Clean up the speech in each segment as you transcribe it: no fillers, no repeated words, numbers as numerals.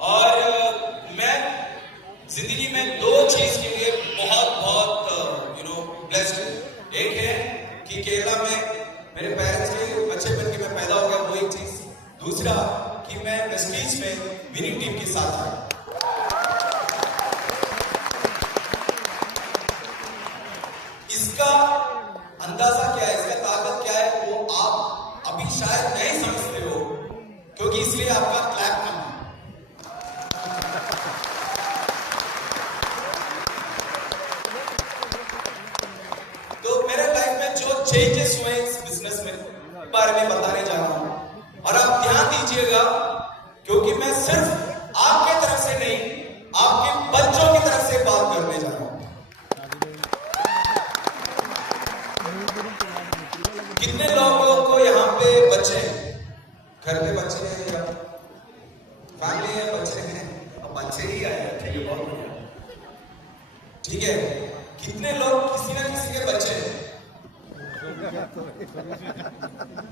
और मैं जिंदगी में दो चीज के लिए बहुत बहुत ब्लेस्ड हूँ। एक है कि केरला में मेरे पेरेंट्स के बच्चे बन के मैं पैदा हो गया, वो एक चीज। दूसरा कि मैं वेस्ट इंडीज में विनिंग टीम के साथ आया। इसका अंदाजा क्या है, इसका ताकत क्या है, वो आप अभी शायद नहीं समझते हो, क्योंकि इसलिए आपका क्लैप कम है। तो मेरे लाइफ में जो चेंजेस हुए इस बिजनेस में बारे में बताने जा रहा हूं, और आप ध्यान दीजिएगा, क्योंकि मैं सिर्फ आपके तरफ से नहीं, आपके बच्चों की तरफ से बात करने जा रहा हूं। कितने लोगों को यहाँ पे बच्चे हैं, घर पे बच्चे हैं या फैमिली है, बच्चे हैं? अब बच्चे ही आए, ठीक है, बहुत बढ़िया, ठीक है। कितने लोग किसी ना किसी के बच्चे हैं?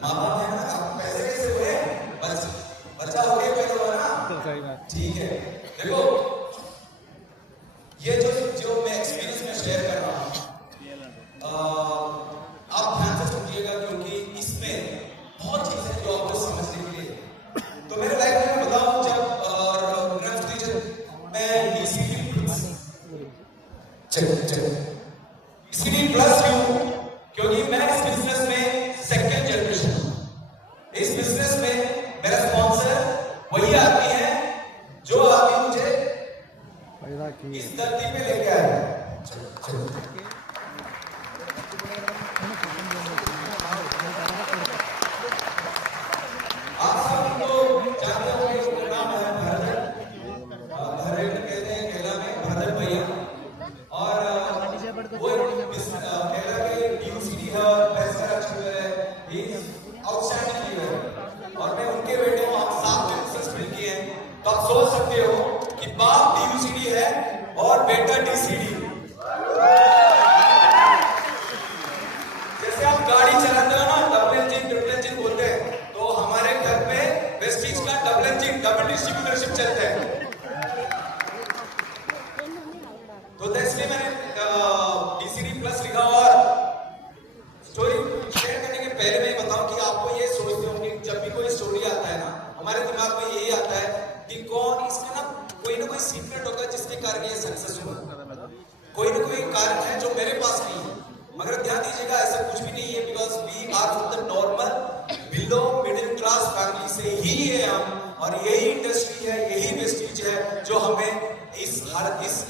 माँ बाप है ना, आप पैसे कैसे हुए? बच्चा हो गया, पैदा हुआ ना, ठीक है। देखो, ये जो मैं एक्सपीरियंस में शेयर कर रहा हूँ, आप ध्यान से सुनिएगा, क्योंकि इसमें बहुत चीजें जो आपको समझने के लिए। तो मेरे लाइफ में बताऊं, जब मैं इसीलिए प्लस क्यों? क्योंकि मैं इस बिजनेस में सेकंड जनरेशन हूं। इस बिजनेस में मेरा स्पॉन्सर वही आदमी है जो आदमी मुझे इस धरती पे लेके आया। आप सबको जानते होंगे, उसका नाम है भरत कहते हैं केरला में, भरत भैया। और वो केरला के यूसीडी है, पैसा आउटस्टैंडिंग है, और मैं उनके बेटे हूँ। आप साथ में बिजनेस मिल किए हैं, तो आप सोच सकते हो कि बाप यूसीडी है और बेटा डीसीडी। जैसे आप गाड़ी चलाते हो ना, डबल इंजन ट्रिपल इंजन बोलते हैं, तो हमारे घर पे वेस्टीज का डबल इंजन डबल डिस्ट्रीब्यूटरशिप चलता है। तो इसलिए मैंने डीसीडी प्लस लिखा। और स्टोरी शेयर करने के पहले मैं बताऊं कि आपको ये सोचते होंगे, जब भी कोई स्टोरी आता है ना, हमारे दिमाग में यही आता है कि कौन इसमें ना कोई सीक्रेट होगा जिसके कारण ये सक्सेस हुआ, कोई ना कोई कारण है जो मेरे पास नहीं है। मगर ध्यान दीजिएगा, ऐसा कुछ भी नहीं है, because we are from the normal below middle class family से ही है हम, और यही इंडस्ट्री है, यही वेस्टीज है जो हमें इस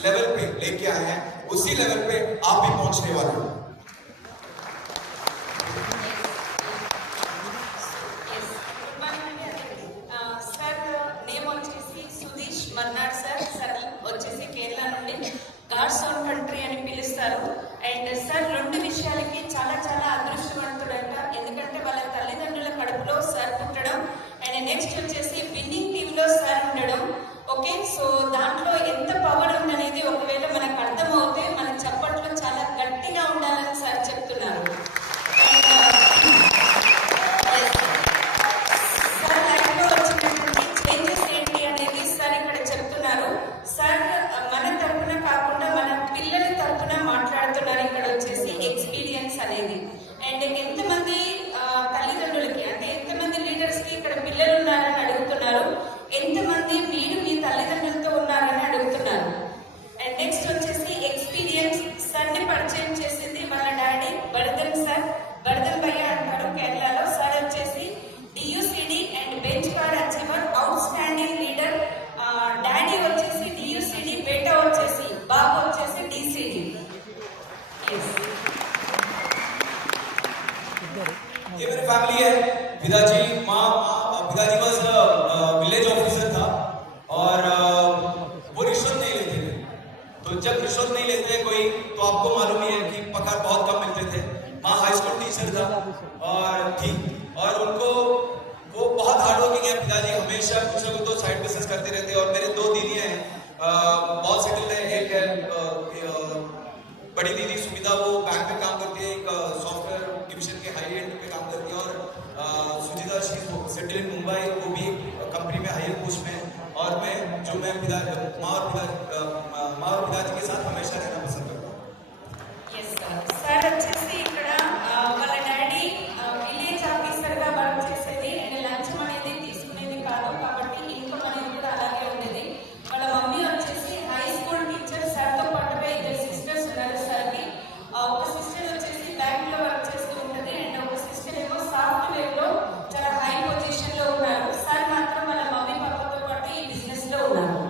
लेवल पे लेके आए हैं। उसी लेवल पे आप भी पहुंचने वाले हो। మర్నాడ్ సార్ వచ్చేసి కేరళ నుండి గాడ్స్ ఓన్ కంట్రీ అని పిలుస్తారు. అండ్ సార్ రెండు విషయాలకి చాలా చాలా అదృష్టవంతుడంట, ఎందుకంటే వాళ్ళ తల్లిదండ్రుల కడుపులో సార్ పుట్టడం, అండ్ నెక్స్ట్ వచ్చేసి విన్నింగ్ టీంలో సార్ ఉండడం. ఓకే, సో దాంట్లో ఎంత పవర్ ఉందనేది ఒకవేళ మనకు అర్థమవుతే మన చప్పట్లు చాలా గట్టిగా ఉండాలని సార్ చెప్తున్నారు. సార్ లైఫ్లో వచ్చినటువంటి చేంజెస్ ఏంటి అనేది సార్ ఇక్కడ చెప్తున్నారు. సార్ మన తరపున కాకుండా మన పిల్లల తరపున మాట్లాడుతున్నారు. ఇక్కడ వచ్చేసి ఎక్స్పీరియన్స్ అనేది, అండ్ ఎంతమంది తల్లిదండ్రులకి, అంటే ఎంతమంది లీడర్స్కి ఇక్కడ పిల్లలు ఉన్నారని అడుగుతున్నారు, ఎంతమంది మీరు మీ తల్లిదండ్రులతో ఉన్నారని అడుగుతున్నారు. అండ్ నెక్స్ట్ వచ్చేసి ఎక్స్పీరియన్స్ సార్ని పరిచయం చేసింది వాళ్ళ డాడీ బర్దన్ సార్, బర్దన్ భయ్య అంటారు కేరళలో. సార్ వచ్చేసి డియూసిడి and bench card achiever, outstanding leader. Daddy వచ్చేసి డియూసిడి, బేటా వచ్చేసి బాబు వచ్చేసి డిసిడి. ये मेरी फैमिली है। पिताजी पिताजी बस विलेज ऑफिसर था, और वो रिश्वत नहीं लेते थे। तो जब रिश्वत नहीं लेते कोई, तो आपको मालूम ही है कि पगार बहुत कम मिलते थे। माँ हाई स्कूल टीचर था और थी, और उनको वो बहुत हार्ड वर्किंग है। पिताजी हमेशा कुछ ना कुछ तो साइड बिजनेस करते रहते हैं। और मेरे दो दीदियां हैं, बहुत सेटल्ड है। एक है बड़ी दीदी सुमिता, वो बैंक में काम करती है, एक सॉफ्टवेयर डिवीजन के हाई एंड पे काम करती है। और सुजिता सेटल इन मुंबई, वो भी एक कंपनी में हायर पोस्ट में। और मैं जो मैं माँ और पिताजी के साथ हमेशा रहना पसंद करता हूँ। ఎస్ సార్ వచ్చేసి ఇక్కడ వాళ్ళ డాడీ విలేజ్ ఆఫీసర్ గా వర్క్ చేసేది అండ్ లంచం అనేది తీసుకునేది కాదు కాబట్టి ఇన్కమ్ అనేది కూడా అలాగే ఉండేది. వాళ్ళ మమ్మీ వచ్చేసి హై స్కూల్ టీచర్. సార్ తో పాటుగా ఇద్దరు సిస్టర్స్ ఉన్నారు సార్ కి. ఒక సిస్టర్ వచ్చేసి బ్యాంక్ లో వర్క్ చేస్తూ ఉంటుంది అండ్ ఒక సిస్టర్ ఏమో సాఫ్ట్వేర్ లో చాలా హై పొజిషన్ లో ఉన్నారు. సార్ మాత్రం వాళ్ళ మమ్మీ పాపతో పాటు ఈ బిజినెస్ లో ఉన్నారు.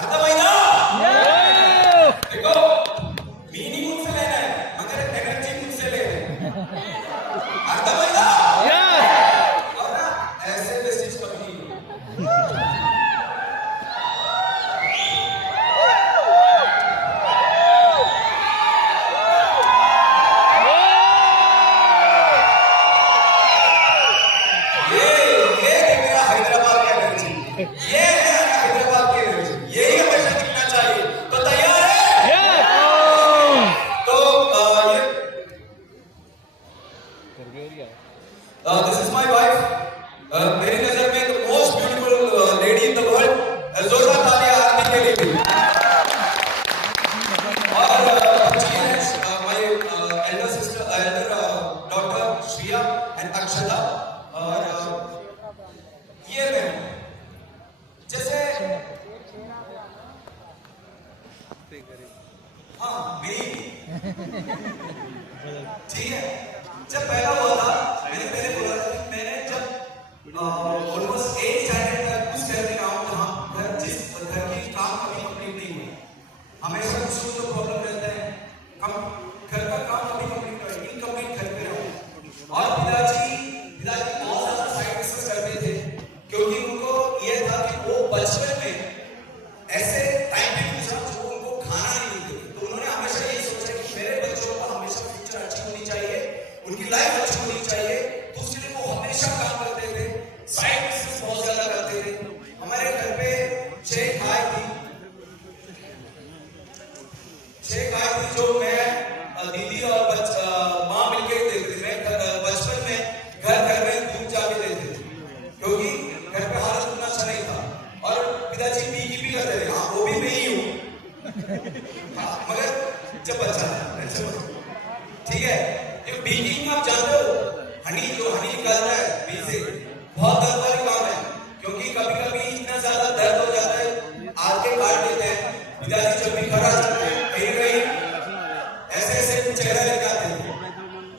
అర్థమైందా? देखो मीनिंग मुझसे लेना है मगर एनर्जी मुझसे लेना है। अर्थమైందా? और ना ऐसे मैसेज कभी नहीं ये है मेरा हैदराबाद का एनर्जी, ये है हैदराबाद की एनर्जी, यही हमेशा दिखना चाहिए। तो तैयार है? तो दिस इज माय वाइफ। मेरी नजर में the most beautiful lady in the world. जोरदार तालियां आरती के लिए भी। और my elder sister doctor Shriya and Akshata. और ये मैं जैसे हाँ मेरी ठीक है। जब पहला हुआ था मैंने पहले बोला था कि मैंने जब ऑलमोस्ट 8 स्टैंडर्ड तक कुछ घर में रहा हूँ जहाँ जिस घर की काम कभी कंप्लीट नहीं हुआ। हमेशा कुछ तो प्रॉब्लम रहता है, हम घर का काम कभी कंप्लीट कर इनकम्प्लीट घर पे रहो। और पिताजी बहुत ज्यादा साइड बिजनेस करते थे क्योंकि उनको ये था कि वो बचपन में ऐसे टाइम पे गुजरा जो उनको खाना नहीं मिलते। तो उन्होंने हमेशा यही सोचा कि मेरे बच्चों को हमेशा फ्यूचर अच्छी होनी चाहिए, उनकी लाइफ अच्छी होनी चाहिए, तो उसके लिए वो हमेशा काम करते थे, साइड बिजनेस बहुत ज्यादा करते थे। हमारे घर पे 6 गाय थी जो मैं दीदी और माँ मिलकर देखते थे। बचपन में घर में दूध जाके देते थे क्योंकि घर पे हालत उतना अच्छा नहीं था। और पिताजी भी करते थे। हाँ वो भी मैं ही हूँ हाँ, मगर जब बच्चा था ठीक है। ये बीकिंग आप जानते हो, हनी निकालना है बी से बहुत दर्द वाली काम है क्योंकि कभी कभी इतना ज्यादा दर्द हो जाता है आग के काट देते हैं। पिताजी जब भी खड़ा जाते हैं कहीं ऐसे चेहरा लेके आते हैं।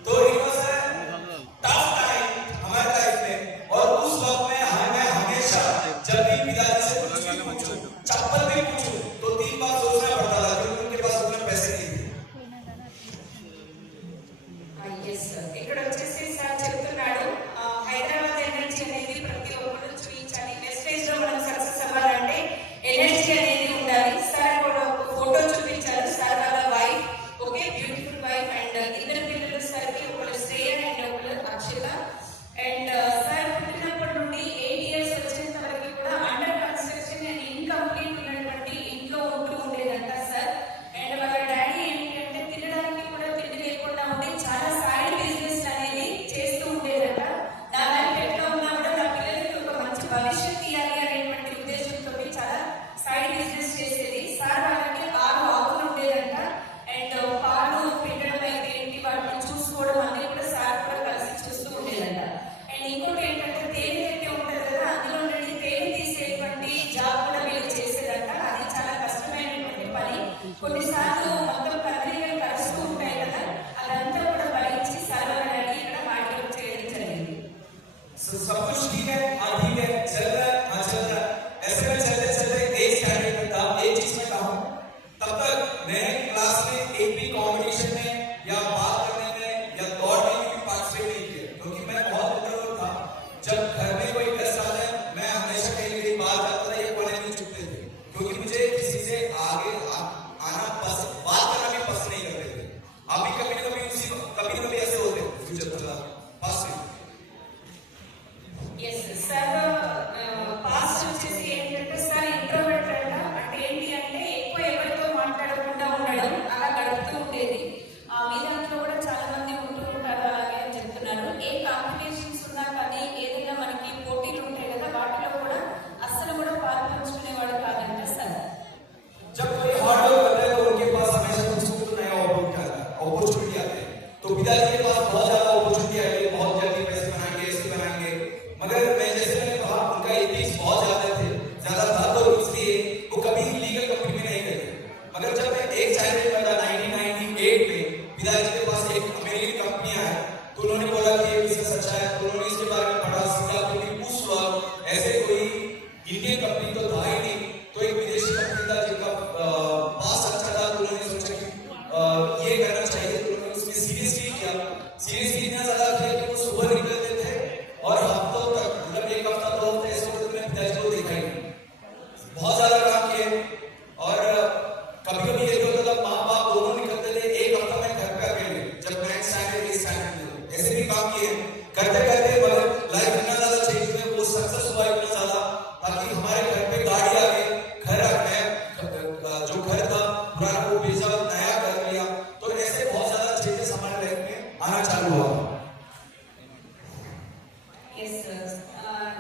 तो it was a tough time हमारे लाइफ में। और उस वक्त में मैं हमेशा जब भी पिताजी से कुछ भी पूछूं, चप्पल भी पूछूं, तो 3 बार सोचना पड़ता था क्योंकि उनके पास उतने पैसे नहीं थे। ఎస్ ఇక్కడ వచ్చేసి సార్ చెప్తున్నాడు హైదరాబాద్ ఎనర్జీ అనేది ప్రతి ఒక్కరు చూపించాలి. మెసేజ్ లో మనం సక్సెస్ అవ్వాలంటే ఎనర్జీ అనేది ఉండాలి. సార్ కూడా ఒక ఫోటో చూపించారు. సార్ వాళ్ళ wife okay beautiful wife and ఇద్దరు పిల్లలు సార్ కి ఒకరు శ్రేయ అండ్ ఒకరు అక్షత. అండ్ సార్ పుట్టినప్పటి నుండి 8 years వచ్చేంత వరకు కూడా అండర్ కన్స్ట్రక్షన్ అండ్ ఇన్కంప్లీట్ ఉన్నటువంటి ఇంట్లో इंडियन कंपनी तो था ही नहीं, तो एक विदेशी कंपनी था जिनका पास अच्छा था, तो उन्होंने सोचा कि ये करना चाहिए, तो उन्होंने उसमें सीरियसली किया। सीरियसली इतना ज्यादा किया कि वो सुबह निकलते थे और हफ्तों तक, मतलब एक हफ्ता 2 हफ्ते ऐसे होते थे, मैं पिताजी को देखा ही नहीं। बहुत ज्यादा काम किए और कभी कभी ये होता था माँ बाप दोनों निकलते थे, एक हफ्ता मैं घर पे अकेले, जब मैं स्टैंडर्ड स्टैंडर्ड ऐसे भी काम किए करते करते लाइफ इतना ज्यादा चेंज हुए, वो सक्सेस हुआ इतना ज्यादा, ताकि हमारे घर पे गाड़ी आ गई, घर आ गया, जो घर था पुराना वो बेचा, नया घर लिया, तो ऐसे बहुत ज्यादा चेंजेस हमारे लाइफ में आना चालू हुआ।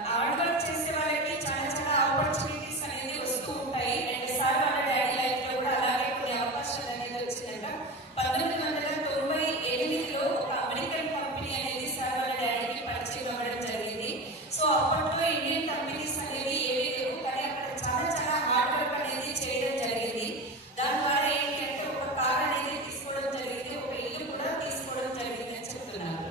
హార్డ్ చేసే వాళ్ళకి చాలా చాలా ఆపర్చునిటీస్ అనేది వస్తూ ఉంటాయి. అండ్ సార్ వాళ్ళ డాడీ లైఫ్ లో కూడా అలాగే కొన్ని అవకాశాలు అనేది వచ్చిందంట. 1998లో ఒక అమెరికన్ కంపెనీ అనేది సార్ వాళ్ళ డాడీకి పరిచయం అవ్వడం జరిగింది. సో అప్పట్లో ఇండియన్ కంపెనీస్ అనేవి ఏవీ లేవు, కానీ అక్కడ చాలా చాలా హార్డ్ వర్క్ అనేది చేయడం జరిగింది. దాని ద్వారా ఏంటి అంటే ఒక కార్ అనేది తీసుకోవడం జరిగింది, ఒక ఇల్లు కూడా తీసుకోవడం జరిగింది అని చెప్తున్నారు.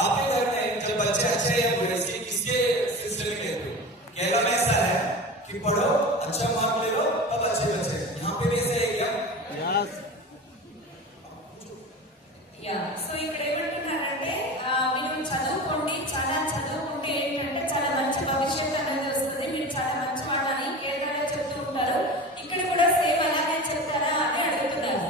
आपके घर में जब बच्चे अच्छे या बुरे किसके सिलसिले में कहते हैं? केरला में ऐसा है कि पढ़ो, अच्छा मार्क ले लो, तब अच्छे बच्चे। यहाँ पे भी ऐसा है क्या? సో ఇక్కడ ఏమంటున్నారంటే మీరు చదువుకోండి, చాలా చదువుకుంటే ఏంటంటే చాలా మంచి భవిష్యత్తు అనేది వస్తుంది, మీరు చాలా మంచి వాళ్ళని కేరళలో చెప్తూ ఉంటారు. ఇక్కడ కూడా సేమ్ అలాగే చెప్తారా అని అడుగుతున్నారు.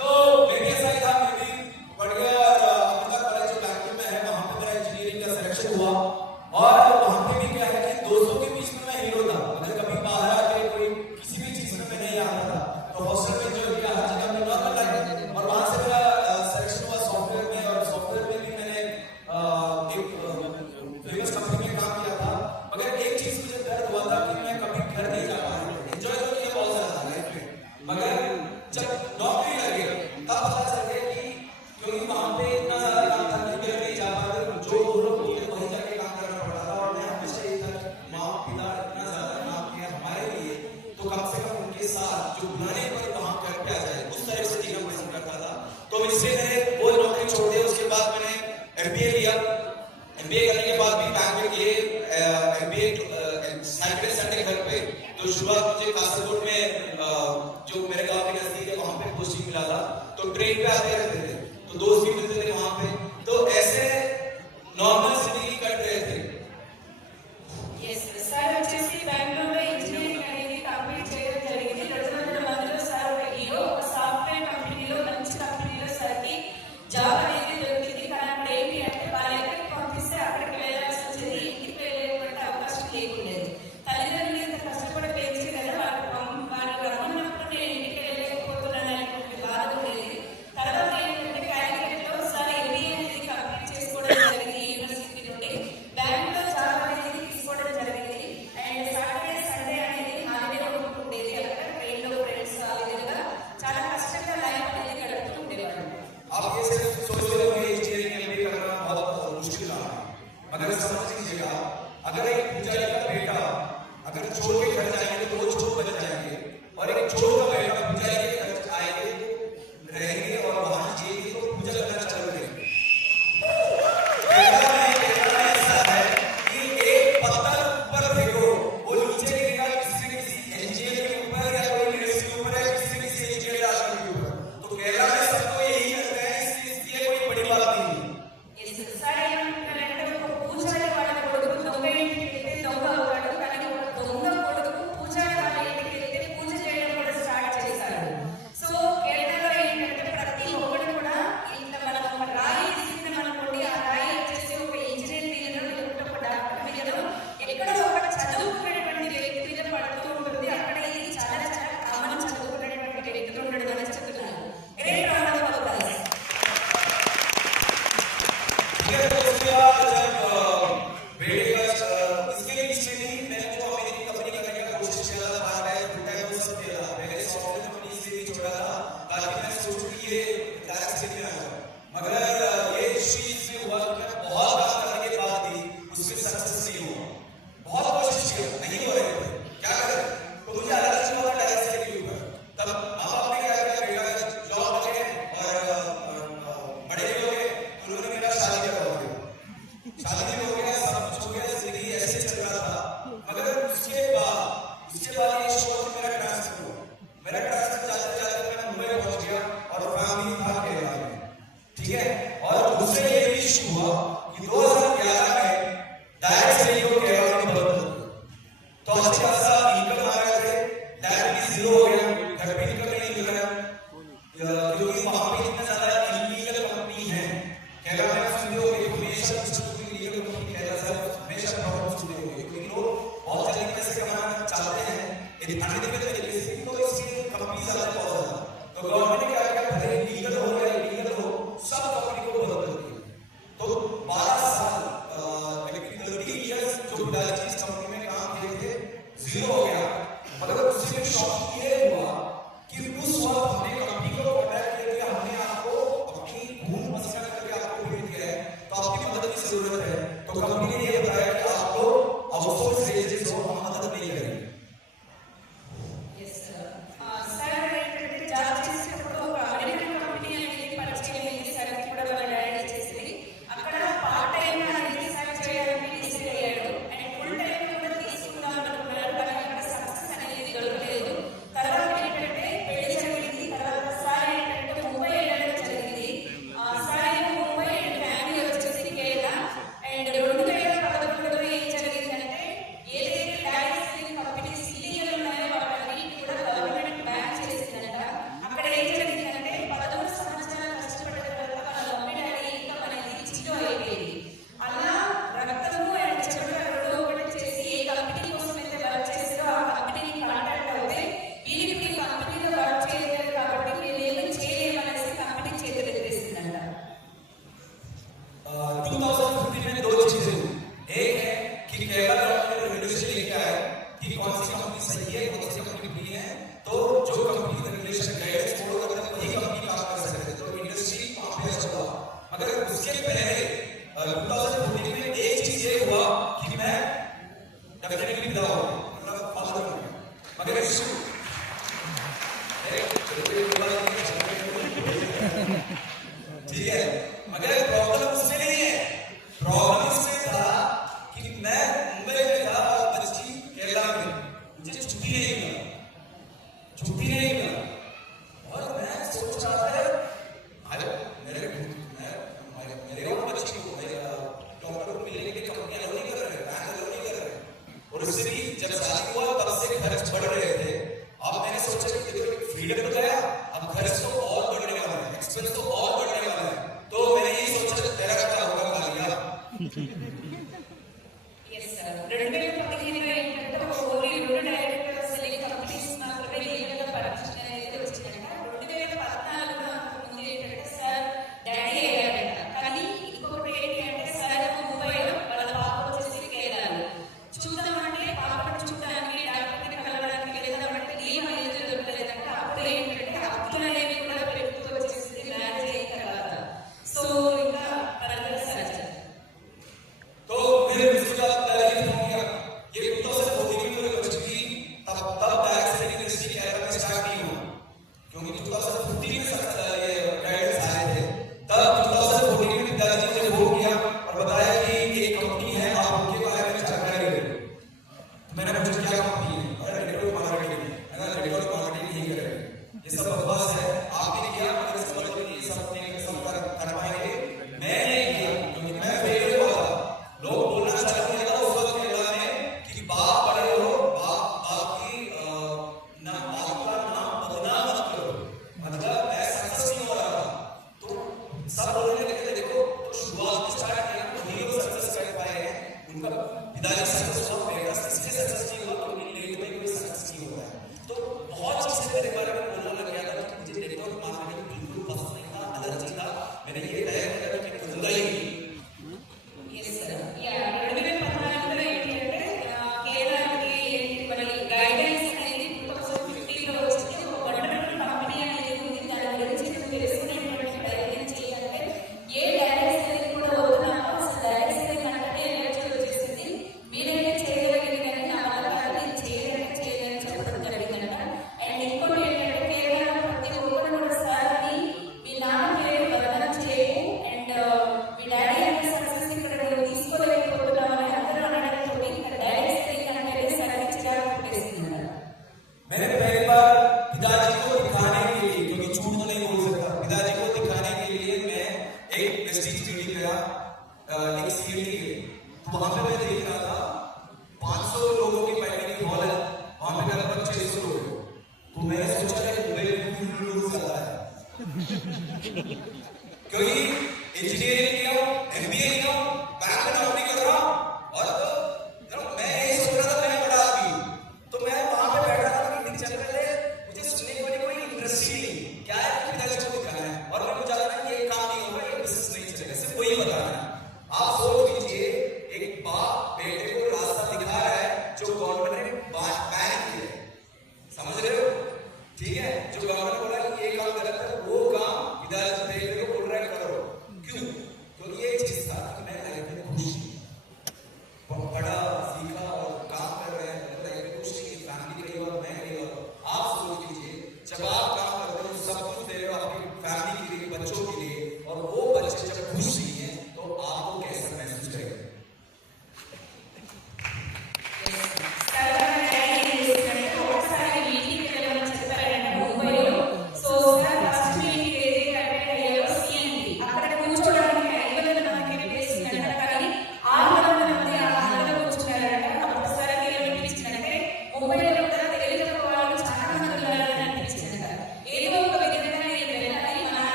तो मेरे ऐसा ही था, मैं भी पढ़ गया और अहमदाबाद कॉलेज जो बैंगलोर में है, वहाँ पे मेरा इंजीनियरिंग का सिलेक्शन हुआ और वहाँ पे भी क्या है कि दोस्तों के बीच में मैं हीरो था। अगर कभी बाहर आके कोई किसी भी चीज में मैं नहीं आता था, तो हॉस्टल में जो किया हर जगह में नॉर्मल लाइफ, और वहाँ से मेरा सिलेक्शन हुआ सॉफ्टवेयर में, और सॉफ्टवेयर में भी मैंने एक फेमस कंपनी में काम किया था। मगर एक चीज मुझे दर्द हुआ था कि मैं कभी घर नहीं जा पाया। एंजॉय तो किया बहुत ज्यादा लाइफ में, मगर जब नौकरी लगे तब पता चल गया कि क्योंकि वहां पे इतना ज्यादा काम था कि घर नहीं जा पाते, जो वो लोग बोलते वहीं जाके काम करना पड़ा था। और मैं हमेशा ये था माँ पिता इतना ज्यादा काम किया हमारे लिए, तो कम से कम उनके साथ जो बुलाने पर वहां घर पे आ जाए, उस तरह से जीना पसंद करता था। तो इसलिए मैंने वो नौकरी छोड़ दी। उसके बाद मैंने MBA लिया। MBA करने के बाद भी बैंक में किए, MBA सैटरडे संडे घर पे, तो शुरुआत मुझे कासरगोड में जो मेरे गांव के नजदीक है वहां पे पोस्टिंग मिला था, तो ट्रेन पे आते रहते थे, तो दोस्त भी मिलते थे वहां पे, तो ऐसे नॉर्मल जिंदगी कट रहे थे। సార్ వచ్చేసి బెంగళూరులో ఇంజనీరింగ్ అనేది కంప్లీట్ చేయడం జరిగింది. 2000 మందిలో సార్ ఒక హీరో, ఒక సాఫ్ట్వేర్ కంపెనీలో, మంచి కంపెనీలో సార్కి జాబ్ అనేది దొరికింది. కానీ అక్కడ ఏంటి అంటే వాళ్ళు ఎక్కడికి పంపిస్తే అక్కడికి వెళ్ళాల్సి వచ్చేది, ఇంటికి వెళ్ళేటువంటి అవకాశం లేకుండేది. తల్లిదండ్రులు ఇంత కష్టపడి పెంచి కదా వాళ్ళు రమ్మన్నప్పుడు నేను ఇంటికి వెళ్ళలేకపోతున్నాను అనేటువంటి బాధ ఉండేది. తర్వాత ఏంటంటే క్యాలికట్లో సార్ MBA అనేది కంప్లీట్ చేసుకోవడం జరిగింది యూనివర్సిటీ నుండి. బ్యాంక్లో జాబ్ అనేది తీసుకోవడం జరిగింది. అండ్ సాటర్డే సండే అనేది హాలిడే ఉండేది. అక్కడ ట్రైన్లో ఫ్రెండ్స్ ఆ విధంగా చాలా కష్టంగా లైఫ్ అనేది గడుపుతూ ఉండేవాడు. आप ये सिर्फ सोच रहे हो इंजीनियरिंग MBA करना बहुत मुश्किल है, मगर समझ लीजिएगा, अगर एक पुजारी का बेटा अगर चोर के घर जाएंगे तो वो चोर बन जाएंगे, और एक चोर का बेटा पुजारी के घर आएंगे रहेंगे और वहां जिएंगे तो पूजा करना चालू करेंगे। केरला में ऐसा है कि एक पत्थर ऊपर फेंको, वो नीचे गिरेगा किसी न किसी इंजीनियर के ऊपर या कोई लेडीज के ऊपर या किसी न किसी इंजीनियर आदमी के ऊपर। तो केरला में सबको यही करते हैं, इसलिए कोई बड़ी बात नहीं है। సార్ ఏమంటున్నారంటే ఒక పూజారి వాళ్ళ కొడుకు దొంగ ఇంటికి వెళ్తే దొంగ అవుతాడు, కానీ ఒక దొంగ కొడుకు పూజారి వాళ్ళ ఇంటికి వెళ్తే పూజ చేయడం కూడా స్టార్ట్ చేశాడు. ये अन्य दिन में बेसिकली तो इसके कंपनी ज्यादा पहुंच रहा तो गवर्नमेंट ने क्या किया, भले लीगल हो या इलीगल हो, सब कंपनी को बंद कर दिया। तो 12 साल लेकिन 30 इयर्स जो पिताजी इस कंपनी में काम किए थे, जीरो हो गया। मगर उससे भी शॉक ये हुआ कि उस वक्त हमने कंपनी को कॉन्टैक्ट किया कि हमने आपको अपनी खून पसीना करके आपको भेज दिया है, तो आपकी मदद की जरूरत है। तो कंपनी ने ये बताया कि आपको आउटसोर्स रेजिस हो, हम मदद नहीं करेंगे। ठीक है, मगर प्रॉब्लम उससे नहीं है, प्रॉब्लम इससे था कि मैं मुंबई में था और बच्ची केरला में, मुझे छुट्टी नहीं मिला और मैं सोच रहा था मेरे बच्ची को डॉक्टर को मिलने के कंपनी अलाउ नहीं कर रहे, बैंक अलाउ नहीं कर रहे, और उससे भी जब शादी हुआ तब से खर्च बढ़ रहे थे। अब मैंने सोचा कि देखो फ्रीडम तो गया, अब खर्च तो और बढ़ने वाला है, एक्सपेंस तो और बढ़ने वाला है, तो मैंने यही सोचा तेरा क्या होगा कालिया। Yes sir. 2015 ఏంటంటే ఓన్లీ 2 డైరెక్టర్స్ సెలెక్ట్ కంపెనీస్ మాత్రమే లీగల్ పర్మిషన్ అనేది వచ్చిందంట. 2014లో ముందు ఏంటంటే సార్ డాడీ అయ్యారంట. కానీ ఇంకొకటి ఏంటి అంటే సార్ ముంబైలో వాళ్ళ పాప వచ్చేసి కేరళలో చూద్దామంటే పాపను చూడడానికి డాక్టర్ని కలవడానికి వెళ్దామంటే లీవ్ అనేది దొరకలేదంట. అప్పుడు ఏంటంటే అప్పులు అనేవి కూడా పెరుగుతూ వచ్చేసింది మ్యారేజ్ అయిన తర్వాత. సో ఇంకా పరంగా సార్ तो फिर इसका तैयारी हो गया, ये 2014 में बच्ची थी, तब डायरेक्ट सेलिंग इंडस्ट्री केरला में स्टार्ट नहीं हुआ, क्योंकि 2015 में ये गाइडेंस आए थे। तब 2014 में पिताजी ने फोन किया और बताया कि एक कंपनी है, आप उनके बारे में जानकारी ले। तो मैंने पूछा क्या कंपनी है, अरे नेटवर्क मार्केटिंग है, नेटवर्क मार्केटिंग नहीं करेंगे, ये सब बकवास है, आपने किया मगर समझ में ये सब नहीं कर पाएंगे। मैं नहीं किया क्योंकि मैं फेल हुआ था। लोग बोलना चाहते हैं उस वक्त केरला में कि बाप बड़े हो, बाप की ना बाप का नाम बदनाम मत करो, मतलब मैं सक्सेस नहीं हो रहा था। तो सब बोलने लगे देखो, तो शुरुआत स्टार्ट किया तो नहीं वो सक्सेस कर पाए हैं, उनका पिताजी सक्सेस हुआ, मेरा इसलिए सक्सेस नहीं हुआ क्योंकि लेट में कोई सक्सेस नहीं होता है। तो बहुत चीजें मेरे बारे में बोलना लग गया था कि मुझे नेटवर्क मार्केटिंग बिल्कुल पसंद नहीं था, एलर्जी था, मैंने ये तय किया कि मैं करूंगा ही नहीं। Yes sir. Yeah, 2014లో ఏంటి అంటే కేరళకి మరి గైడెన్స్ అనేది 2015లో వచ్చింది. ఒక వండర్ఫుల్ కంపెనీ అనేది ఉంది, దాని గురించి తెలుసుకునేటువంటి ప్రయత్నం చేయాలంటే ఏ డైరెక్ట్స్ అనేది కూడా వదులుతున్నామో అసలు డైరెక్ట్స్ అనేది మనకంటే ఎనర్జీ వచ్చేసింది. మీరైతే చేయగలిగింది కానీ నా వల్ల కాదు, నేను చేయలేని చెప్పడం జరిగిందంట. అండ్ ఇంకోటి ఏంటంటే కేరళలో ప్రతి ఒక్కరు కూడా సార్ని మీ నాన్న పేరు బదనాం చేయము అండ్ మీ డాడీ అనే సక్సెస్ ఇక్కడ నువ్వు తీసుకోలేకపోతున్నావు అని అందరూ అనడంతో ఇంకా డైరెక్ట్ సెల్లింగ్ అనేది సరైన చిరాకు పెట్టేసింది. मैंने पहली बार पिताजी को दिखाने के लिए, क्योंकि झूठ तो नहीं बोल सकता, पिताजी को दिखाने के लिए मैं एक प्रेस्टीज मीटिंग गया, एक सीडी के, तो वहां पे मैं देख रहा था 500 लोगों की बैठने की हॉल है, वहां पे लगभग 600 लोग हैं। तो मैंने सोचा कि मुंबई में लोग ज्यादा है क्योंकि इंजीनियरिंग किया, एमबीए किया, बैंक में नौकरी कर रहा और तो मैं यही सोच रहा था मैं बड़ा आदमी हूं। तो मैं वहां पे बैठा था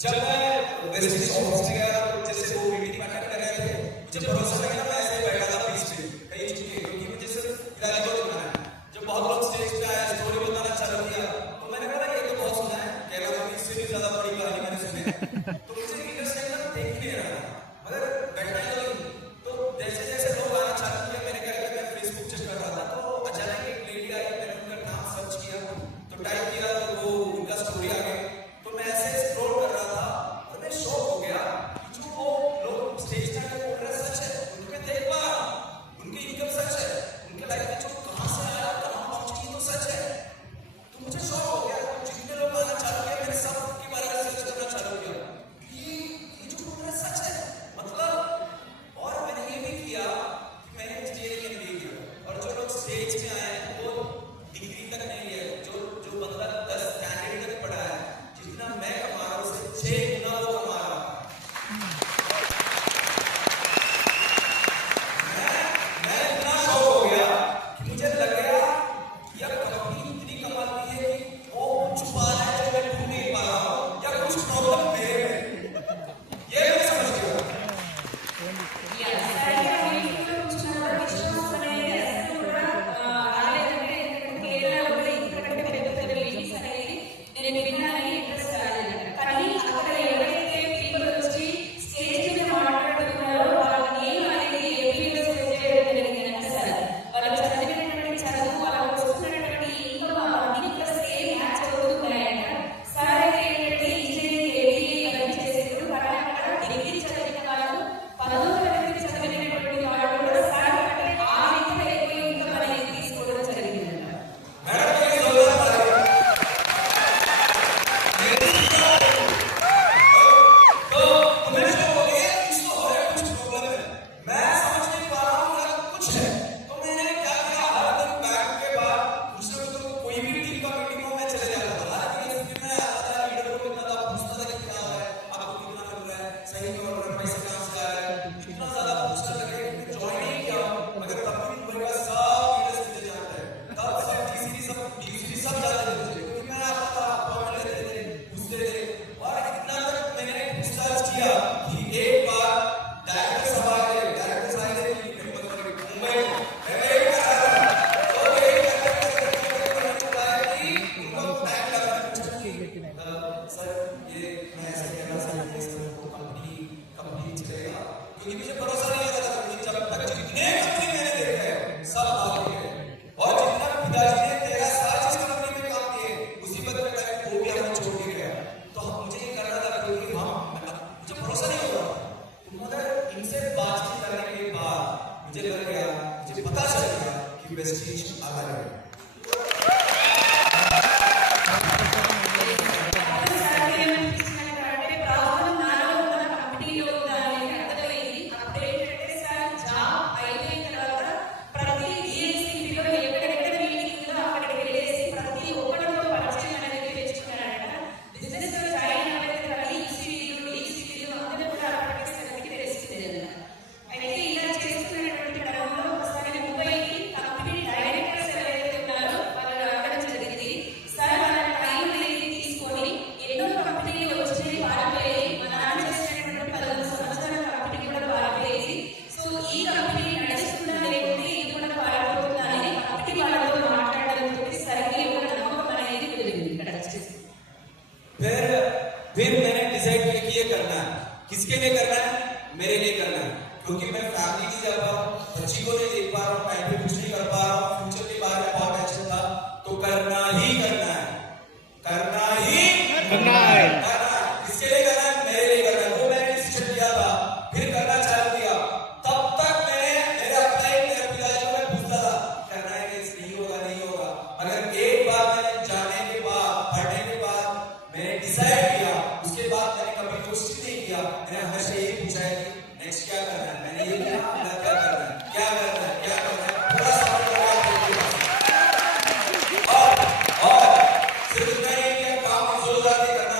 जब मैं वेस्ट इंडीज ऑफिस में गया तो जैसे वो मीटिंग अटेंड कर रहे थे, मुझे भरोसा नहीं था, मैं ऐसे ही बैठा था बीच में कई चीजें, क्योंकि मुझे सिर्फ इधर को देखना है। जब बहुत लोग स्टेज पे आए, स्टोरी बताना चालू किया, तो मैंने कहा ये तो बहुत सुना है, केरला में इससे भी ज्यादा बड़ी कहानी मैंने सुनी है, तो मुझे इंटरेस्ट नहीं देख नहीं रहा, मगर बैठना ही नहीं। तो जैसे जैसे लोग आना चालू किया, मैंने कहा मैं फेसबुक चेक कर रहा था, तो अचानक एक लेडी आई, मैंने उनका नाम सर्च किया, तो टाइप किया तो वो उनका स्टोरी आ गई, तो मैं ऐसे स्क्रॉल कर रहा था और मैं शॉक हो गया कि जो वो लोग स्टेज पे बोल रहे हैं सच है, उनके देख पा रहा हूं, उनकी इनकम सच है, उनके लाइफ में जो कहां से आया कहां पहुंची तो सच है। तो मुझे शॉक हो गया, जितने लोग आना चालू किया मैंने सब के बारे में सर्च करना चालू किया कि ये जो बोल रहे हैं सच है, मतलब। और मैंने ये भी किया कि मैंने इंजीनियरिंग नहीं किया, और जो लोग स्टेज पे आए वो डिग्री तक नहीं है, जो बंदा 10 कैंडिडेट तक पढ़ा है, जितना मैं कमा रहा हूं उससे 6 गुना वो कमा रहा है। मैं इतना शौक हो गया कि मुझे लग गया कि यार कंपनी इतनी कमाती है कि वो छुपा रहा है जो मैं ढूंढ नहीं पा रहा हूं, या कुछ प्रॉब्लम मेरे में, ये मैं समझ गया। क्योंकि मुझे भरोसा नहीं आता था, जब तक जितने कंपनी मैंने देखे हैं सब भाग गए, और जितना पिताजी ने 13 साल जिस कंपनी में काम किए मुसीबत में टाइम वो भी हमें छोड़ के गया, तो मुझे ये करना था क्योंकि मुझे भरोसा नहीं हो रहा, मगर इनसे बातचीत करने के बाद मुझे लग गया, मुझे पता चल गया कि वेस्टीज अलग है। फिर मैंने डिसाइड किया कि ये करना है, किसके लिए करना है, मेरे लिए करना है, क्योंकि मैं फैमिली नहीं जा पा रहा हूँ, बच्ची को नहीं देख पा रहा हूँ, टाइम पे कुछ नहीं कर पा रहा हूँ, फ्यूचर के बारे में बहुत टेंशन था, तो करना ही करना है, करना ही करना है, किसके लिए करना है, मेरे लिए करना है, वो मैंने डिसीजन लिया था, फिर करना चालू किया। तब तक मैंने मेरे पिताजी को मैं पूछता था करना है कि नहीं होगा नहीं होगा, अगर एक बार मैंने जाने के बाद पढ़ने के बाद मैंने डिसाइड किया, उसके बाद मैंने कभी कोशिश नहीं किया, मैंने हमेशा यही पूछा है कि नेक्स्ट क्या करना है, मैंने ये किया, क्या करना है, क्या करना है, क्या करना है, पूरा सवाल और सिर्फ इतना ही कि काम जोरदार करना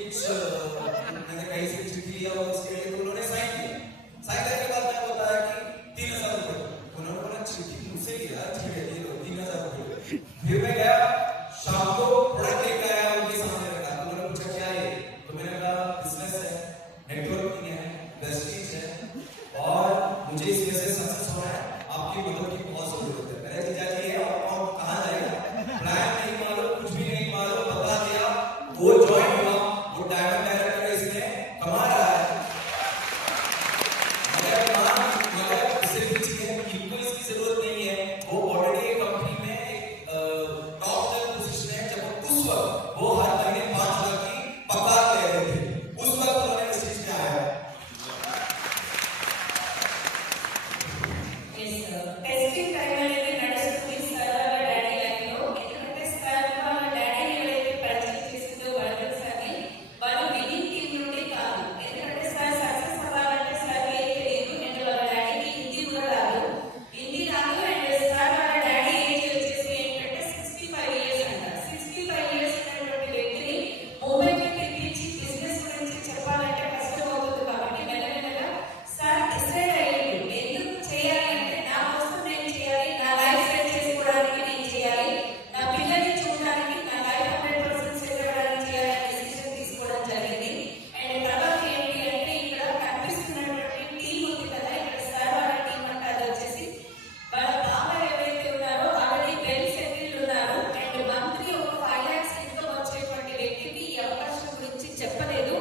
कुछ मैंने कहीं से चिट्ठी लिया और उसके लिए उन्होंने साइन किया। साइन करने के बाद मैंने बताया कि 3000 रुपये। उन्होंने बोला चिट्ठी मुझसे लिया, ठीक है ये 3000 रुपये। फिर मैं गया शाम को प्रोडक्ट लेकर आया, उनके सामने रखा। उन्होंने पूछा क्या है, तो मैंने कहा बिजनेस है, नेटवर्किंग है, प्रेस्टीज है और मुझे इस वजह से सक्सेस होना है, आपकी मदद की बहुत जरूरत है। मैंने जीजा जी है और कहाँ जाएगा, प्लान नहीं मालूम, कुछ भी नहीं मालूम, बता दिया। वो ज्वाइन हुआ, वो डायमंड डायरेक्टर है, इसमें कमा रहा है। मगर सिर्फ इनको इसकी जरूरत नहीं है, वो ऑलरेडी कंपनी में टॉप लेवल पोजीशन है। जब उस वक्त वो हर महीने 5 लाख की पगार ले रहे थे, उस वक्त उन्होंने इस चीज में आया। టెస్టింగ్ టైం అనేది నడుస్తుంది సార్ వాళ్ళ డాడీ లైఫ్ లో. ఎందుకంటే సార్ వాళ్ళ డాడీ ఎవరైతే పరిచయం చేసిందో వర్కర్స్ అని వాళ్ళు వినింగ్ టీం నుండి కాదు. ఎందుకంటే సార్ సక్సెస్ అవ్వాలంటే సార్ ఏం తెలియదు అండ్ వాళ్ళ డాడీకి హిందీ కూడా రాదు. హిందీ రాదు అండ్ సార్ వాళ్ళ డాడీ ఏజ్ వచ్చేసి ఏంటంటే 65 ఇయర్స్ అంట. 65 ఇయర్స్ ఉన్నటువంటి వ్యక్తిని మొబైల్కి పిలిపించి బిజినెస్ గురించి చెప్పాలంటే కష్టం అవుతుంది. కాబట్టి మెల్లమెల్లగా సార్ డిసైడ్ అయ్యాడు ఎందుకు చేయాలి అంటే నా కోసం నేను చేయాలి, నా లైఫ్ సెట్ చేసుకోవడానికి నేను చేయాలి, నా పిల్లల్ని చూడడానికి, నా లైఫ్ 100% సెట్ అవ్వడానికి చేయాలని డిసిషన్ తీసుకోవడం జరిగింది. అండ్ తర్వాత ఏంటి అంటే ఇక్కడ కనిపిస్తున్నటువంటి టీం ఉంది కదా, ఇక్కడ సార్ వాళ్ళ టీం అంటే అది వచ్చేసి వాళ్ళ బాబా ఎవరైతే ఉన్నారో ఆల్రెడీ వెల్ సెటిల్డ్ ఉన్నారు అండ్ మంత్లీ ఒక 5 lakhs ఇన్కమ్ వచ్చేటువంటి వ్యక్తికి ఈ అవకాశం గురించి చెప్పలేదు.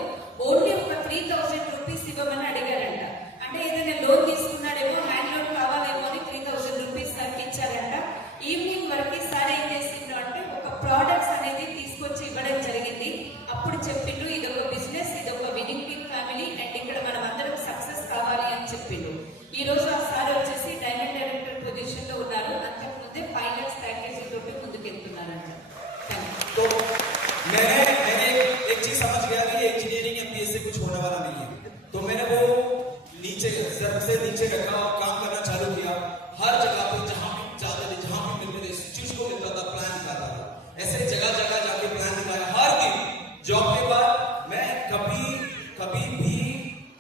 ఓన్లీ ఒక 3000 రూపీస్ ఇవ్వమని అడిగారంట. అంటే ఏదైనా లోన్ తీసుకున్నాడేమో, హ్యాండ్ లోన్ కావాలేమో అని 3000 రూపీస్ నాకు ఇచ్చారంట. ఈవినింగ్ వరకు సార్ ఏం చేసిండు అంటే ఒక ప్రోడక్ట్స్ అనేది తీసుకొచ్చి ఇవ్వడం జరిగింది. అప్పుడు చెప్పిండు ఇదొక బిజినెస్, ఇదొక వినింగ్ టీమ్ ఫ్యామిలీ అండ్ ఇక్కడ మనం అందరం సక్సెస్ కావాలి అని చెప్పిండు. ఈ రోజు ఆ సార్ వచ్చేసి డైమండ్ డైరెక్టర్ పొజిషన్ లో ఉన్నారు. అంతకుముందే 5 lakhs ప్యాకేజీ తోటి ముందుకెళ్తున్నారంట. तो मैंने एक चीज समझ गया कि इंजीनियरिंग एमबीए से कुछ होने वाला नहीं है। तो मैंने वो नीचे सबसे नीचे रखा और काम करना चालू किया। हर जगह पे जहां भी जाते थे, जहां भी मिलते थे, इस चीज को मिलता था, प्लान निकालता था। ऐसे जगह जगह जाके प्लान निकाला। हर दिन जॉब के बाद मैं कभी भी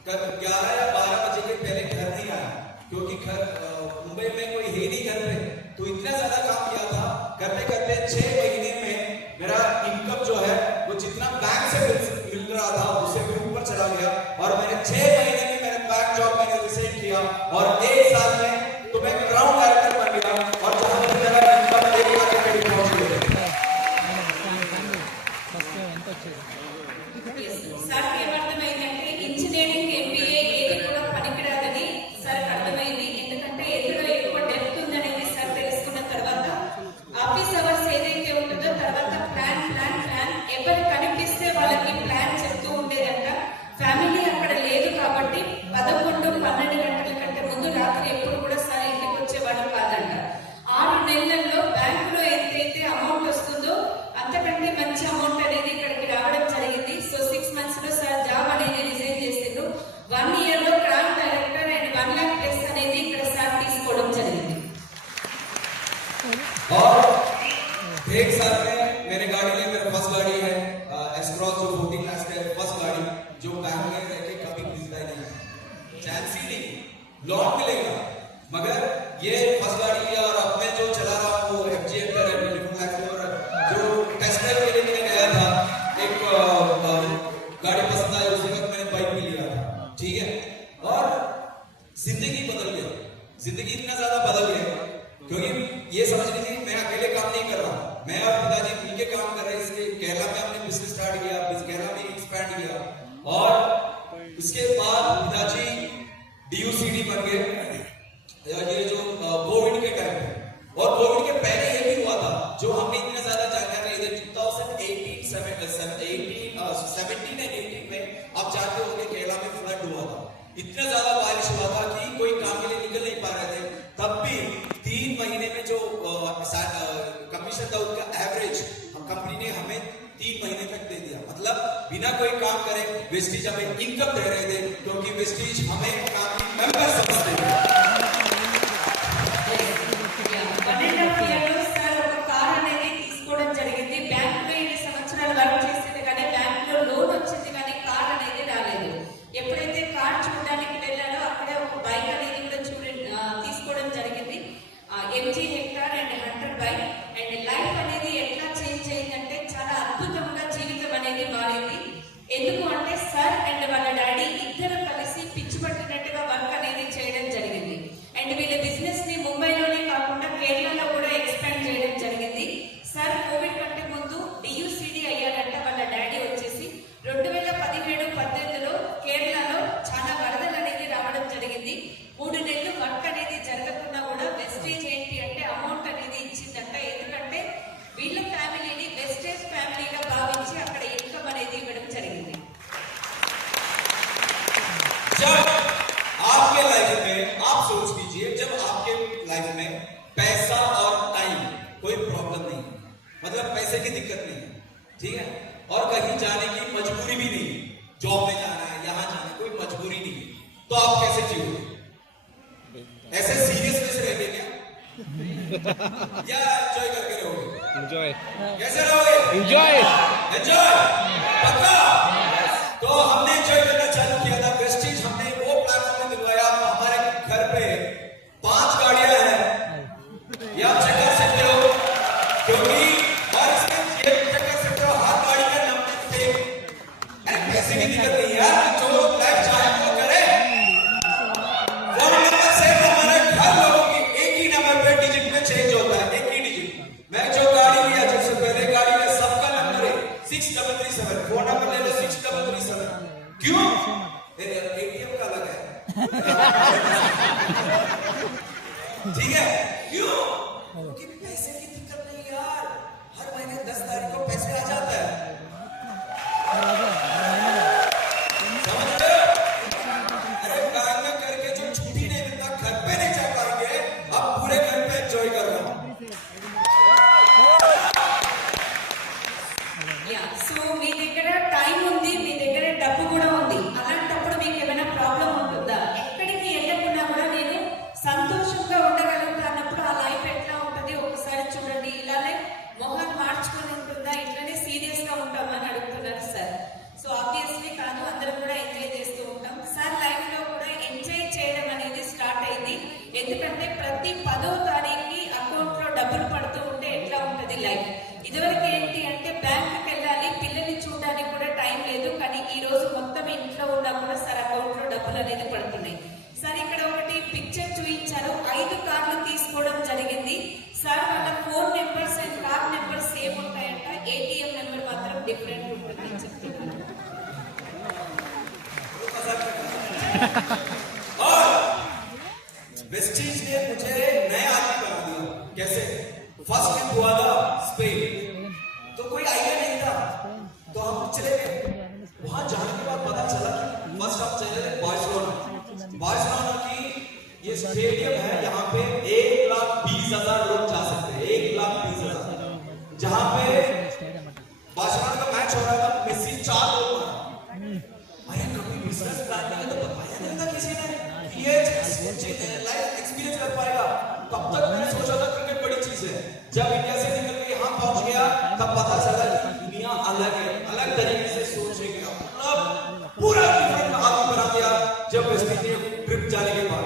11 या 12 बजे के पहले घर नहीं आया, क्योंकि घर मुंबई में कोई है नहीं घर पे। तो इतना ज्यादा काम किया था, करते करते 6 महीने में मेरा इनकम जो है वो जितना बैंक से मिल रहा था उससे भी ऊपर चला गया। और मैंने 6 महीने में मैंने बैंक जॉब मैंने रिजाइन किया और 1 साल में तो मैं ग्राउंड डायरेक्टर बन गया और जहां पर मेरा इनकम 1 लाख के करीब पहुंच गया। సార్కి ఏమర్థమైందంటే ఇంజనీరింగ్ ఎంబీఏ ఏది కూడా పనికిరాదని సార్కి అర్థమైంది. ఎందుకంటే ఎందులో ఎక్కువ డెప్త్ ఉందనేది సార్ తెలుసుకున్న తర్వాత ఆఫీస్ అవర్స్ ఏదైతే ఉంటుందో తర్వాత ప్లాన్ ఎవరు కనిపిస్తే వాళ్ళకి ప్లాన్ చెప్తూ ఉండేదంట. ఫ్యామిలీ అక్కడ లేదు కాబట్టి 11-12 గంటల కంటే ముందు రాత్రి ఎప్పుడు కూడా సార్ ఇంటికి వచ్చేవాడు కాదంట. 6 నెలల్లో బ్యాంకులో ఎంతైతే అమౌంట్ వస్తుందో అంతకంటే మంచి అమౌంట్ అనేది ఇక్కడికి రావడం జరిగింది. సో 6 months లో సార్ జాబ్ అనేది రిజైన్ చేసిండ్రు. 1 year లో grand director and 1 lakh plus అనేది ఇక్కడ సార్ తీసుకోవడం జరిగింది. और 1 साल में मेरे गाड़ी लिए मेरा फर्स्ट गाड़ी है एस्क्रॉस जो 14 लाख का फर्स्ट गाड़ी, जो बैंक में रह के कभी खरीदा ही नहीं, चांस ही नहीं, लोन मिलेगा। मगर ये फर्स्ट गाड़ी लिया और अब मैं जो चला रहा हूँ वो FJ का है 24 लाख में। और जो टेस्ट ड्राइव के लिए मैंने गया था, एक गाड़ी पसंद आई, उसी वक्त मैंने बाइक भी लिया था, ठीक है। और जिंदगी बदल गया, जिंदगी इतना ज्यादा बदल गया क्योंकि ये समझ लीजिए मैं अकेले काम नहीं कर रहा, मैं और पिताजी मिलके काम कर रहे हैं। इसलिए केरला में हमने बिजनेस स्टार्ट किया, केरला में एक्सपैंड किया और उसके बाद पिताजी DUCD बन गए। ये जो कोविड के टाइम में और कोविड के पहले ये भी हुआ था, जो हमने इतना ज्यादा जानकारी नहीं थी। 2017 and 18 में आप जानते होंगे केरला में फ्लड हुआ था, इतना ज्यादा बारिश हुआ था कि कोई काम के लिए निकल नहीं पा रहे थे। तब भी 3 महीने में जो कमीशन था उसका एवरेज कंपनी ने हमें 3 महीने तक दे दिया। मतलब बिना कोई काम करे वेस्टीज हमें इनकम दे रहे थे, क्योंकि वेस्टीज हमें काम की मेंबर समझते थे। 1.5 year లో సార్ ఒక కార్ అనేది తీసుకోవడం జరిగింది. బ్యాంక్ లో 7 సంవత్సరాలు వర్క్ చేసింది కానీ బ్యాంక్ లో లోన్ 17-18లో కేరళలో చాలా వరదలు అనేది రావడం జరిగింది. 3 నెలలు వర్క్ అనేది జరగకుండా కూడా వెస్టేజ్ ఏంటి అంటే అమౌంట్ అనేది ఇచ్చిందంట. ఎందుకంటే వీళ్ళ ఫ్యామిలీని వెస్టేజ్ ఫ్యామిలీగా భావించి అక్కడ ఇన్కమ్ అనేది ఇవ్వడం జరిగింది. आपके लाइफ में आप सोच लीजिए, जब आपके लाइफ में पैसा और टाइम कोई प्रॉब्लम नहीं, मतलब पैसे की दिक्कत नहीं है, ठीक है, और कहीं जाने की मजबूरी भी नहीं, जॉब में जाना है, यहां जाना है, कोई मजबूरी नहीं है, तो आप कैसे जियोगे? ऐसे सीरियसनेस रहेंगे क्या? या एंजॉय करके रहोगे? एंजॉय कैसे रहोगे? एंजॉय एंजॉय पक्का। तो हमने एंजॉय करना चालू किया था। वेस्टेज हमने वो प्लेटफॉर्म में दिलवाया। हमारे घर पे 5 गाड़ियां हैं, ये आप चेक कर सकते हो, क्योंकि और इसमें ये चेक कर सकते हो हर गाड़ी का नंबर सेम। अरे पैसे की दिक्कत नहीं यार, जो लाइफ चाहे वो करे। वो नंबर सेम, हमारे घर लोगों की एक ही नंबर पे डिजिट में चेंज होता है, एक ही डिजिट। मैं जो गाड़ी लिया, सबसे पहले गाड़ी में सबका नंबर है 6337, फोन नंबर ले लो 6337। क्यों? एटीएम का अलग है। ठीक है, क्यों? क्योंकि पैसे की दिक्कत नहीं यार, हर महीने 10 तारीख को पैसे आ जाता है, समझ रहे हो? अरे बैंक में करके जो छुट्टी नहीं मिलता, घर पे नहीं जा पाएंगे, अब पूरे घर पे एंजॉय कर रहा हूं। సో మీ దగ్గర టైం ఉంది, మీ దగ్గర డబ్బు కూడా ఉంది. అలాంటప్పుడు మీకు ఏమైనా ప్రాబ్లం ఉంటుందా? ఎక్కడికి వెళ్ళకుండా కూడా నేను సంతోషంగా ఉండగలుగుతా అన్నప్పుడు ఆ లైఫ్ ఎట్లా ఉంటుంది ఒకసారి చూడండి. ఇలానే మొహాన్ని మార్చుకొని ఉంటుందా, ఇట్లానే సీరియస్ గా ఉంటామా అని అడుగుతున్నారు సార్. సో ఆబ్వియస్లీ కాదు, అందరం కూడా ఎంజాయ్ చేస్తూ ఉంటాం సార్. లైఫ్ లో కూడా ఎంజాయ్ చేయడం అనేది స్టార్ట్ అయింది. ఎందుకంటే ప్రతి 10వ తారీఖుకి అకౌంట్ లో డబ్బులు పడుతూ ఉంటే ఎట్లా ఉంటుంది లైఫ్. ఇదివరకు ఏంటి అంటే బ్యాంకుకి వెళ్ళాలి, పిల్లల్ని చూడడానికి కూడా టైం లేదు. కానీ ఈ రోజు మొత్తం ఇంట్లో ఉన్నా కూడా సార్ అకౌంట్ లో డబ్బులు అనేది పడుతున్నాయి సార్. ఇక్కడ ఒకటి పిక్చర్ చూపించారు, 5 కార్లు తీసుకోవడం జరిగింది సార్. వాళ్ళ phone numbers and car numbers same ఉంటాయంట, ఏటీఎం నెంబర్ మాత్రం డిఫరెంట్ ఉంటుందని చెప్తున్నారు. और वेस्टेज ने मुझे नया आदमी बना दिया। कैसे? फर्स्ट ट्रिप हुआ था स्पेन, तो कोई आइडिया नहीं था, तो हम चले गए। वहां जाने के बाद पता चला कि फर्स्ट हम चले गए बार्सिलोना की ये स्टेडियम है, यहाँ पे 1,20,000 लोग जा सकते हैं, 1,20,000। जहां पे बार्सिलोना का मैच हो रहा था, मेसी 4 गोल मारा। अरे कभी बिजनेस प्लान नहीं तो बताया नहीं था किसी ने कि ये लाइफ एक्सपीरियंस कर पाएगा। तब तक मैंने सोचा था क्रिकेट बड़ी चीज है। जब इंडिया से निकल के यहाँ पहुंच गया, तब पता चला कि दुनिया अलग है, अलग तरीके से सोचेगा, मतलब पूरा डिफरेंट आदमी बना दिया जब वेस्टेज ट्रिप जाने के बाद।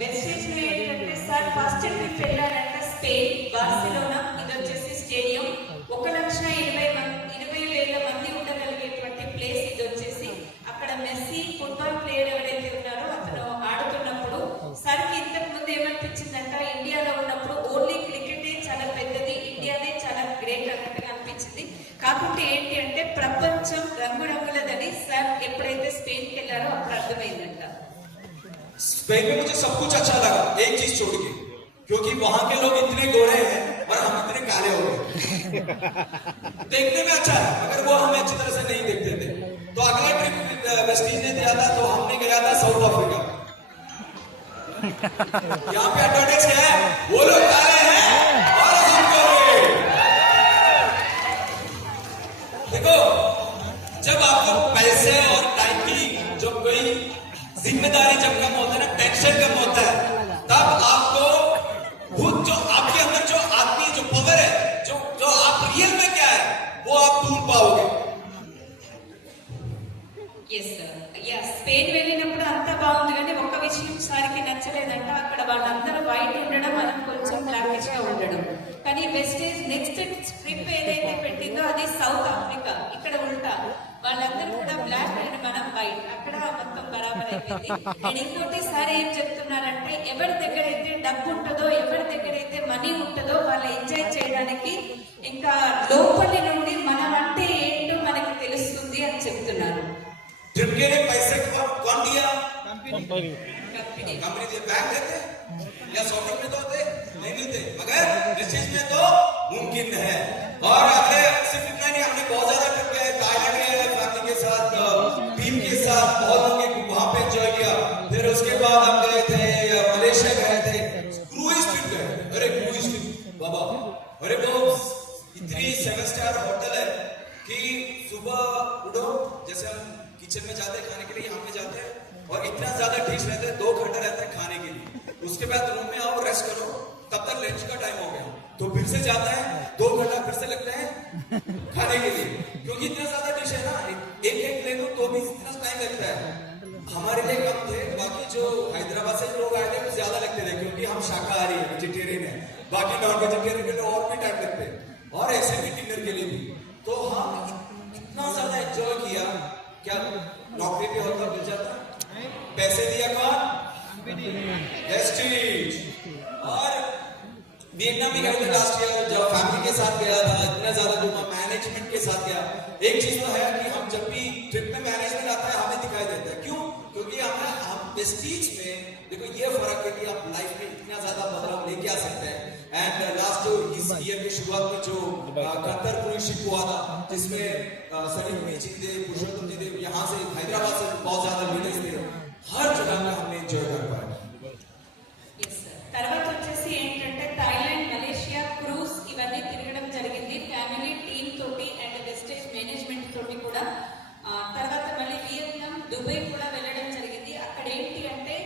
వెస్టేజ్ లో ఏంటంటే సార్ ఫస్ట్ ట్రిప్ వెళ్ళారంటే స్పెయిన్ బార్సిలోనా. ఇది వచ్చేసి స్టేడియం 1,20,000 మంది ఉండగలిగేటువంటి ప్లేస్. ఇది వచ్చేసి అక్కడ మెస్సీ ఫుట్బాల్ ప్లేయర్ ఎవరైతే ఉన్నారో అతను ఆడుతున్నప్పుడు సార్కి ఇంతకు ముందు ఏమనిపించిందంట, ఇండియాలో ఉన్నప్పుడు ఓన్లీ క్రికెటే చాలా పెద్దది, ఇండియానే చాలా గ్రేట్ అన్నట్టుగా అనిపించింది. కాకుంటే ఏంటి అంటే ప్రపంచం రంగురంగులదని సార్ ఎప్పుడైతే స్పెయిన్కి వెళ్ళారో అప్పుడు అర్థమైందంట. स्पेन में मुझे सब कुछ अच्छा लगा, एक चीज छोड़ के, क्योंकि वहां के लोग इतने गोरे हैं और हम इतने काले हो गए। देखने में अच्छा है, अगर वो हमें अच्छी तरह से नहीं देखते थे। तो अगला ट्रिप वेस्टेज ने दिया था, तो हमने गया था साउथ अफ्रीका। यहाँ पे एडवांटेज क्या है, वो लोग काले हैं और हम गोरे। देखो, जब आपको पैसे और टाइम की जो कोई जिम्मेदारी जब कम होता है ना, टेंशन कम होता है, तब आपको खुद जो आपके अंदर जो आदमी जो पावर है, जो आप रियल में क्या है, वो आप ढूंढ पाओगे। స్పెయిన్ వెళ్ళినప్పుడు అంతా బాగుంది, కానీ ఒక్క విషయం సారికి నచ్చలేదంట. అక్కడ వాళ్ళందరూ వైట్ ఉండడం, మనం కొంచెం బ్లాకిష్ గా ఉండడం. కానీ వెస్టేజ్ నెక్స్ట్ ట్రిప్ ఏదైతే పెట్టిందో అది సౌత్ ఆఫ్రికా. ఇక్కడ ఉల్టా, వాళ్ళందరూ కూడా బ్లాక్ అండ్ మనం వైట్. అక్కడ మొత్తం బరాబర్ అయిపోయింది. అండ్ ఇంకోటి సార్ ఏం చెప్తున్నారంటే, ఎవరి దగ్గర అయితే డబ్బు ఉంటుందో, ఎవరి దగ్గర అయితే మనీ ఉంటుందో వాళ్ళు ఎంజాయ్ చేయడానికి ఇంకా లోపలి నుండి మనం అంటే ఏంటో మనకి తెలుస్తుంది అని చెప్తున్నారు. ट्रिप के लिए पैसे कौन दिया? कंपनी. कंपनी दिया. बैंक देते या शॉपिंग में तो होते नहीं मिलते, मगर इस चीज में तो मुमकिन है. और हमने सिर्फ इतना नहीं, हमने बहुत ज्यादा ट्रिप गए, थाईलैंड गए फैमिली के साथ, टीम के साथ, बहुत लोग वहां पे एंजॉय किया. फिर उसके बाद हम गए थे मलेशिया गए थे, क्रूज ट्रिप गए. अरे क्रूज ट्रिप बाबा, अरे वो इतनी 7 स्टार होटल है कि सुबह उठो, जैसे हम किचन में जाते हैं खाने के लिए, यहाँ पे जाते हैं और इतना ज्यादा डिश रहते हैं, 2 घंटा रहता है खाने के लिए. उसके बाद रूम में आओ, रेस्ट करो, तब तक लंच का टाइम हो गया, तो फिर से जाता है, 2 घंटा फिर से लगता है खाने के लिए, क्योंकि इतना ज्यादा डिश है ना, एक एक ले लो तो भी इतना टाइम लगता है. हमारे लिए कम थे, बाकी जो हैदराबाद से लोग आए थे वो ज्यादा लगते थे, क्योंकि हम शाकाहारी है, वेजिटेरियन है. बाकी नॉन वेजिटेरियन के लिए और भी टाइम लगते हैं, और ऐसे भी डिनर के लिए भी. तो हम इतना ज्यादा एंजॉय किया. क्या नौकरी पे होता मिल जाता? पैसे दिया कौन? वेस्टीज. और वियतनाम भी गए थे लास्ट ईयर, जब फैमिली के साथ गया था, इतना ज्यादा जो मैनेजमेंट के साथ गया. एक चीज तो है कि हम जब भी ट्रिप में मैनेजमेंट आता है हमें दिखाई देता है. क्यों? क्योंकि हम वेस्टीज में देखो ये फर्क है कि आप लाइफ में इतना ज्यादा बदलाव लेके आ सकते हैं. एंड लास्ट जो इस ईयर की शुरुआत में जो कतर क्रूज शिप हुआ था, जिसमें सलीम जी थे, पुरुषोत्तम जी थे, यहाँ से हैदराबाद से बहुत ज्यादा लीडर्स थे, हर जगह में हमने एंजॉय कर पाया. తర్వాత వచ్చేసి ఏంటంటే థాయిలాండ్, మలేషియా క్రూజ్ ఇవన్నీ తిరగడం జరిగింది ఫ్యామిలీ టీమ్ తోటి అండ్ వెస్టేజ్ మేనేజ్మెంట్ తోటి కూడా. తర్వాత మళ్ళీ వియత్నాం, దుబాయ్ కూడా వెళ్ళడం జరిగింది. అక్కడ ఏంటి అంటే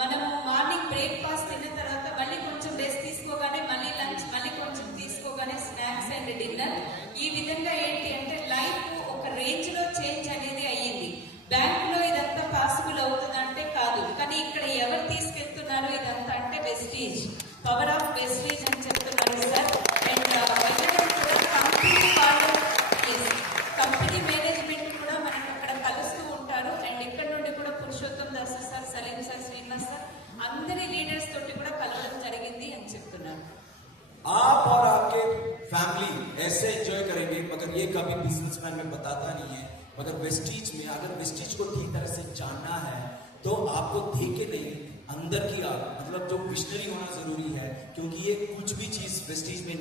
మనము మార్నింగ్ బ్రేక్ఫాస్ట్ తిన్న తర్వాత మళ్ళీ కొంచెం రెస్ట్ తీసుకోగానే మళ్ళీ లంచ్, మళ్ళీ కొంచెం తీసుకోగానే స్నాక్స్ అండ్ డిన్నర్. ఈ విధంగా ఏంటి అంటే లైఫ్ ఒక రేంజ్ లో చేంజ్ అనేది అయ్యింది. బ్యాంక్ లో ఇదంతా పాసిబుల్ అవుతుందంటే కాదు, కానీ ఇక్కడ ఎవరు తీసుకెళ్తున్నారు ఇదంతా అంటే వెస్టీజ్, పవర్ ఆఫ్ వెస్టీజ్ అని చెప్తున్నారు సార్. అండ్ వెళ్ళడం కూడా కంపెనీ వాళ్ళు, కంపెనీ మేనేజ్మెంట్ కూడా మనకి అక్కడ కలుస్తూ ఉంటారు. అండ్ ఇక్కడ నుండి కూడా Purushottam Das sir, Salim sir, Srinivas sir, అందరి లీడర్స్ తోటి కూడా కలవడం జరిగింది అని చెప్తున్నారు. आप और आपके फैमिली ऐसे एंजॉय करेंगे, मगर ये कभी बिजनेसमैन में बताता नहीं है. मगर वेस्टीज में अगर वेस्टीज को ठीक तरह से जानना है तो आपको देख के नहीं, अंदर की आग, मतलब जो विजनरी होना जरूरी है, क्योंकि ये कुछ भी चीज वेस्टीज में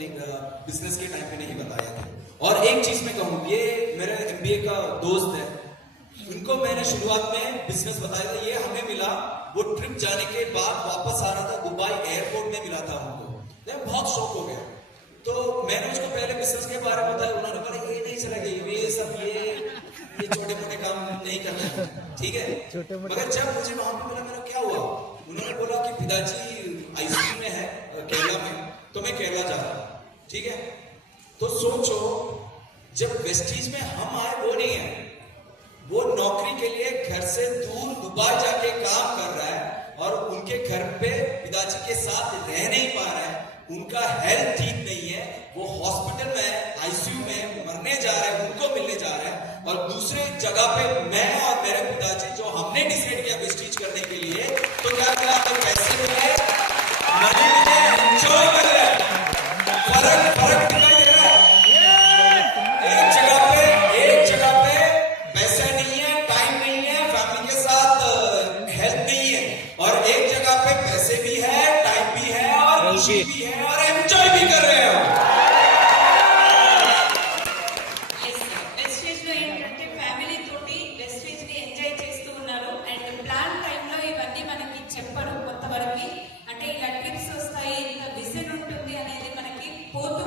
बिजनेस के टाइम पे नहीं बताया था. और एक चीज मैं कहूँ, ये मेरे MBA का दोस्त है, उनको मैंने शुरुआत में बिजनेस बताया था, ये हमें मिला वो ट्रिप जाने के बाद वापस आ रहा था, दुबई एयरपोर्ट में मिला था हमको. बहुत शौक हो गया, तो मैंने उसको पहले बिजनेस के बारे में बताया. उन्होंने बोला ये नहीं चलेगा, ये सब ये छोटे मोटे काम नहीं करना है, ठीक है. मगर जब मुझे वहां पे मिला, मेरा क्या हुआ, उन्होंने बोला कि पिताजी ICU में है केरला में, तो मैं केरला जा रहा हूं, ठीक है. तो सोचो, जब वेस्टीज में हम आए वो नहीं है, वो नौकरी के लिए घर से दूर दुबई जाके काम कर रहा है, और उनके घर पे पिताजी के साथ रह नहीं पा रहा है, उनका हेल्थ ठीक नहीं है, वो हॉस्पिटल में ICU में मरने जा रहे हैं, उनको मिलने जा रहे हैं. और दूसरे जगह पे मैं और मेरे पिताजी जो हमने डिसाइड किया वेस्टीज करने के लिए, तो क्या किया, तो पैसे मिले, मनी मिले, एंजॉय कर रहे हैं. फर्क दिखाई दे रहा है. एक जगह पे पैसा नहीं है, टाइम नहीं है, फैमिली के साथ हेल्थ नहीं है, और एक जगह पे पैसे भी है, टाइम भी है, और खुशी भी है, और एंजॉय भी कर रहे हो. వెస్టేజ్ లో ఏంటంటే ఫ్యామిలీ తోటి వెస్టేజ్ ని ఎంజాయ్ చేస్తూ ఉన్నారు. అండ్ ప్లాన్ టైంలో ఇవన్నీ మనకి చెప్పరు కొంతవరకు, అంటే ఇలా ట్రిప్స్ వస్తాయి, ఇంత విజన్ ఉంటుంది అనేది మనకి పోతూ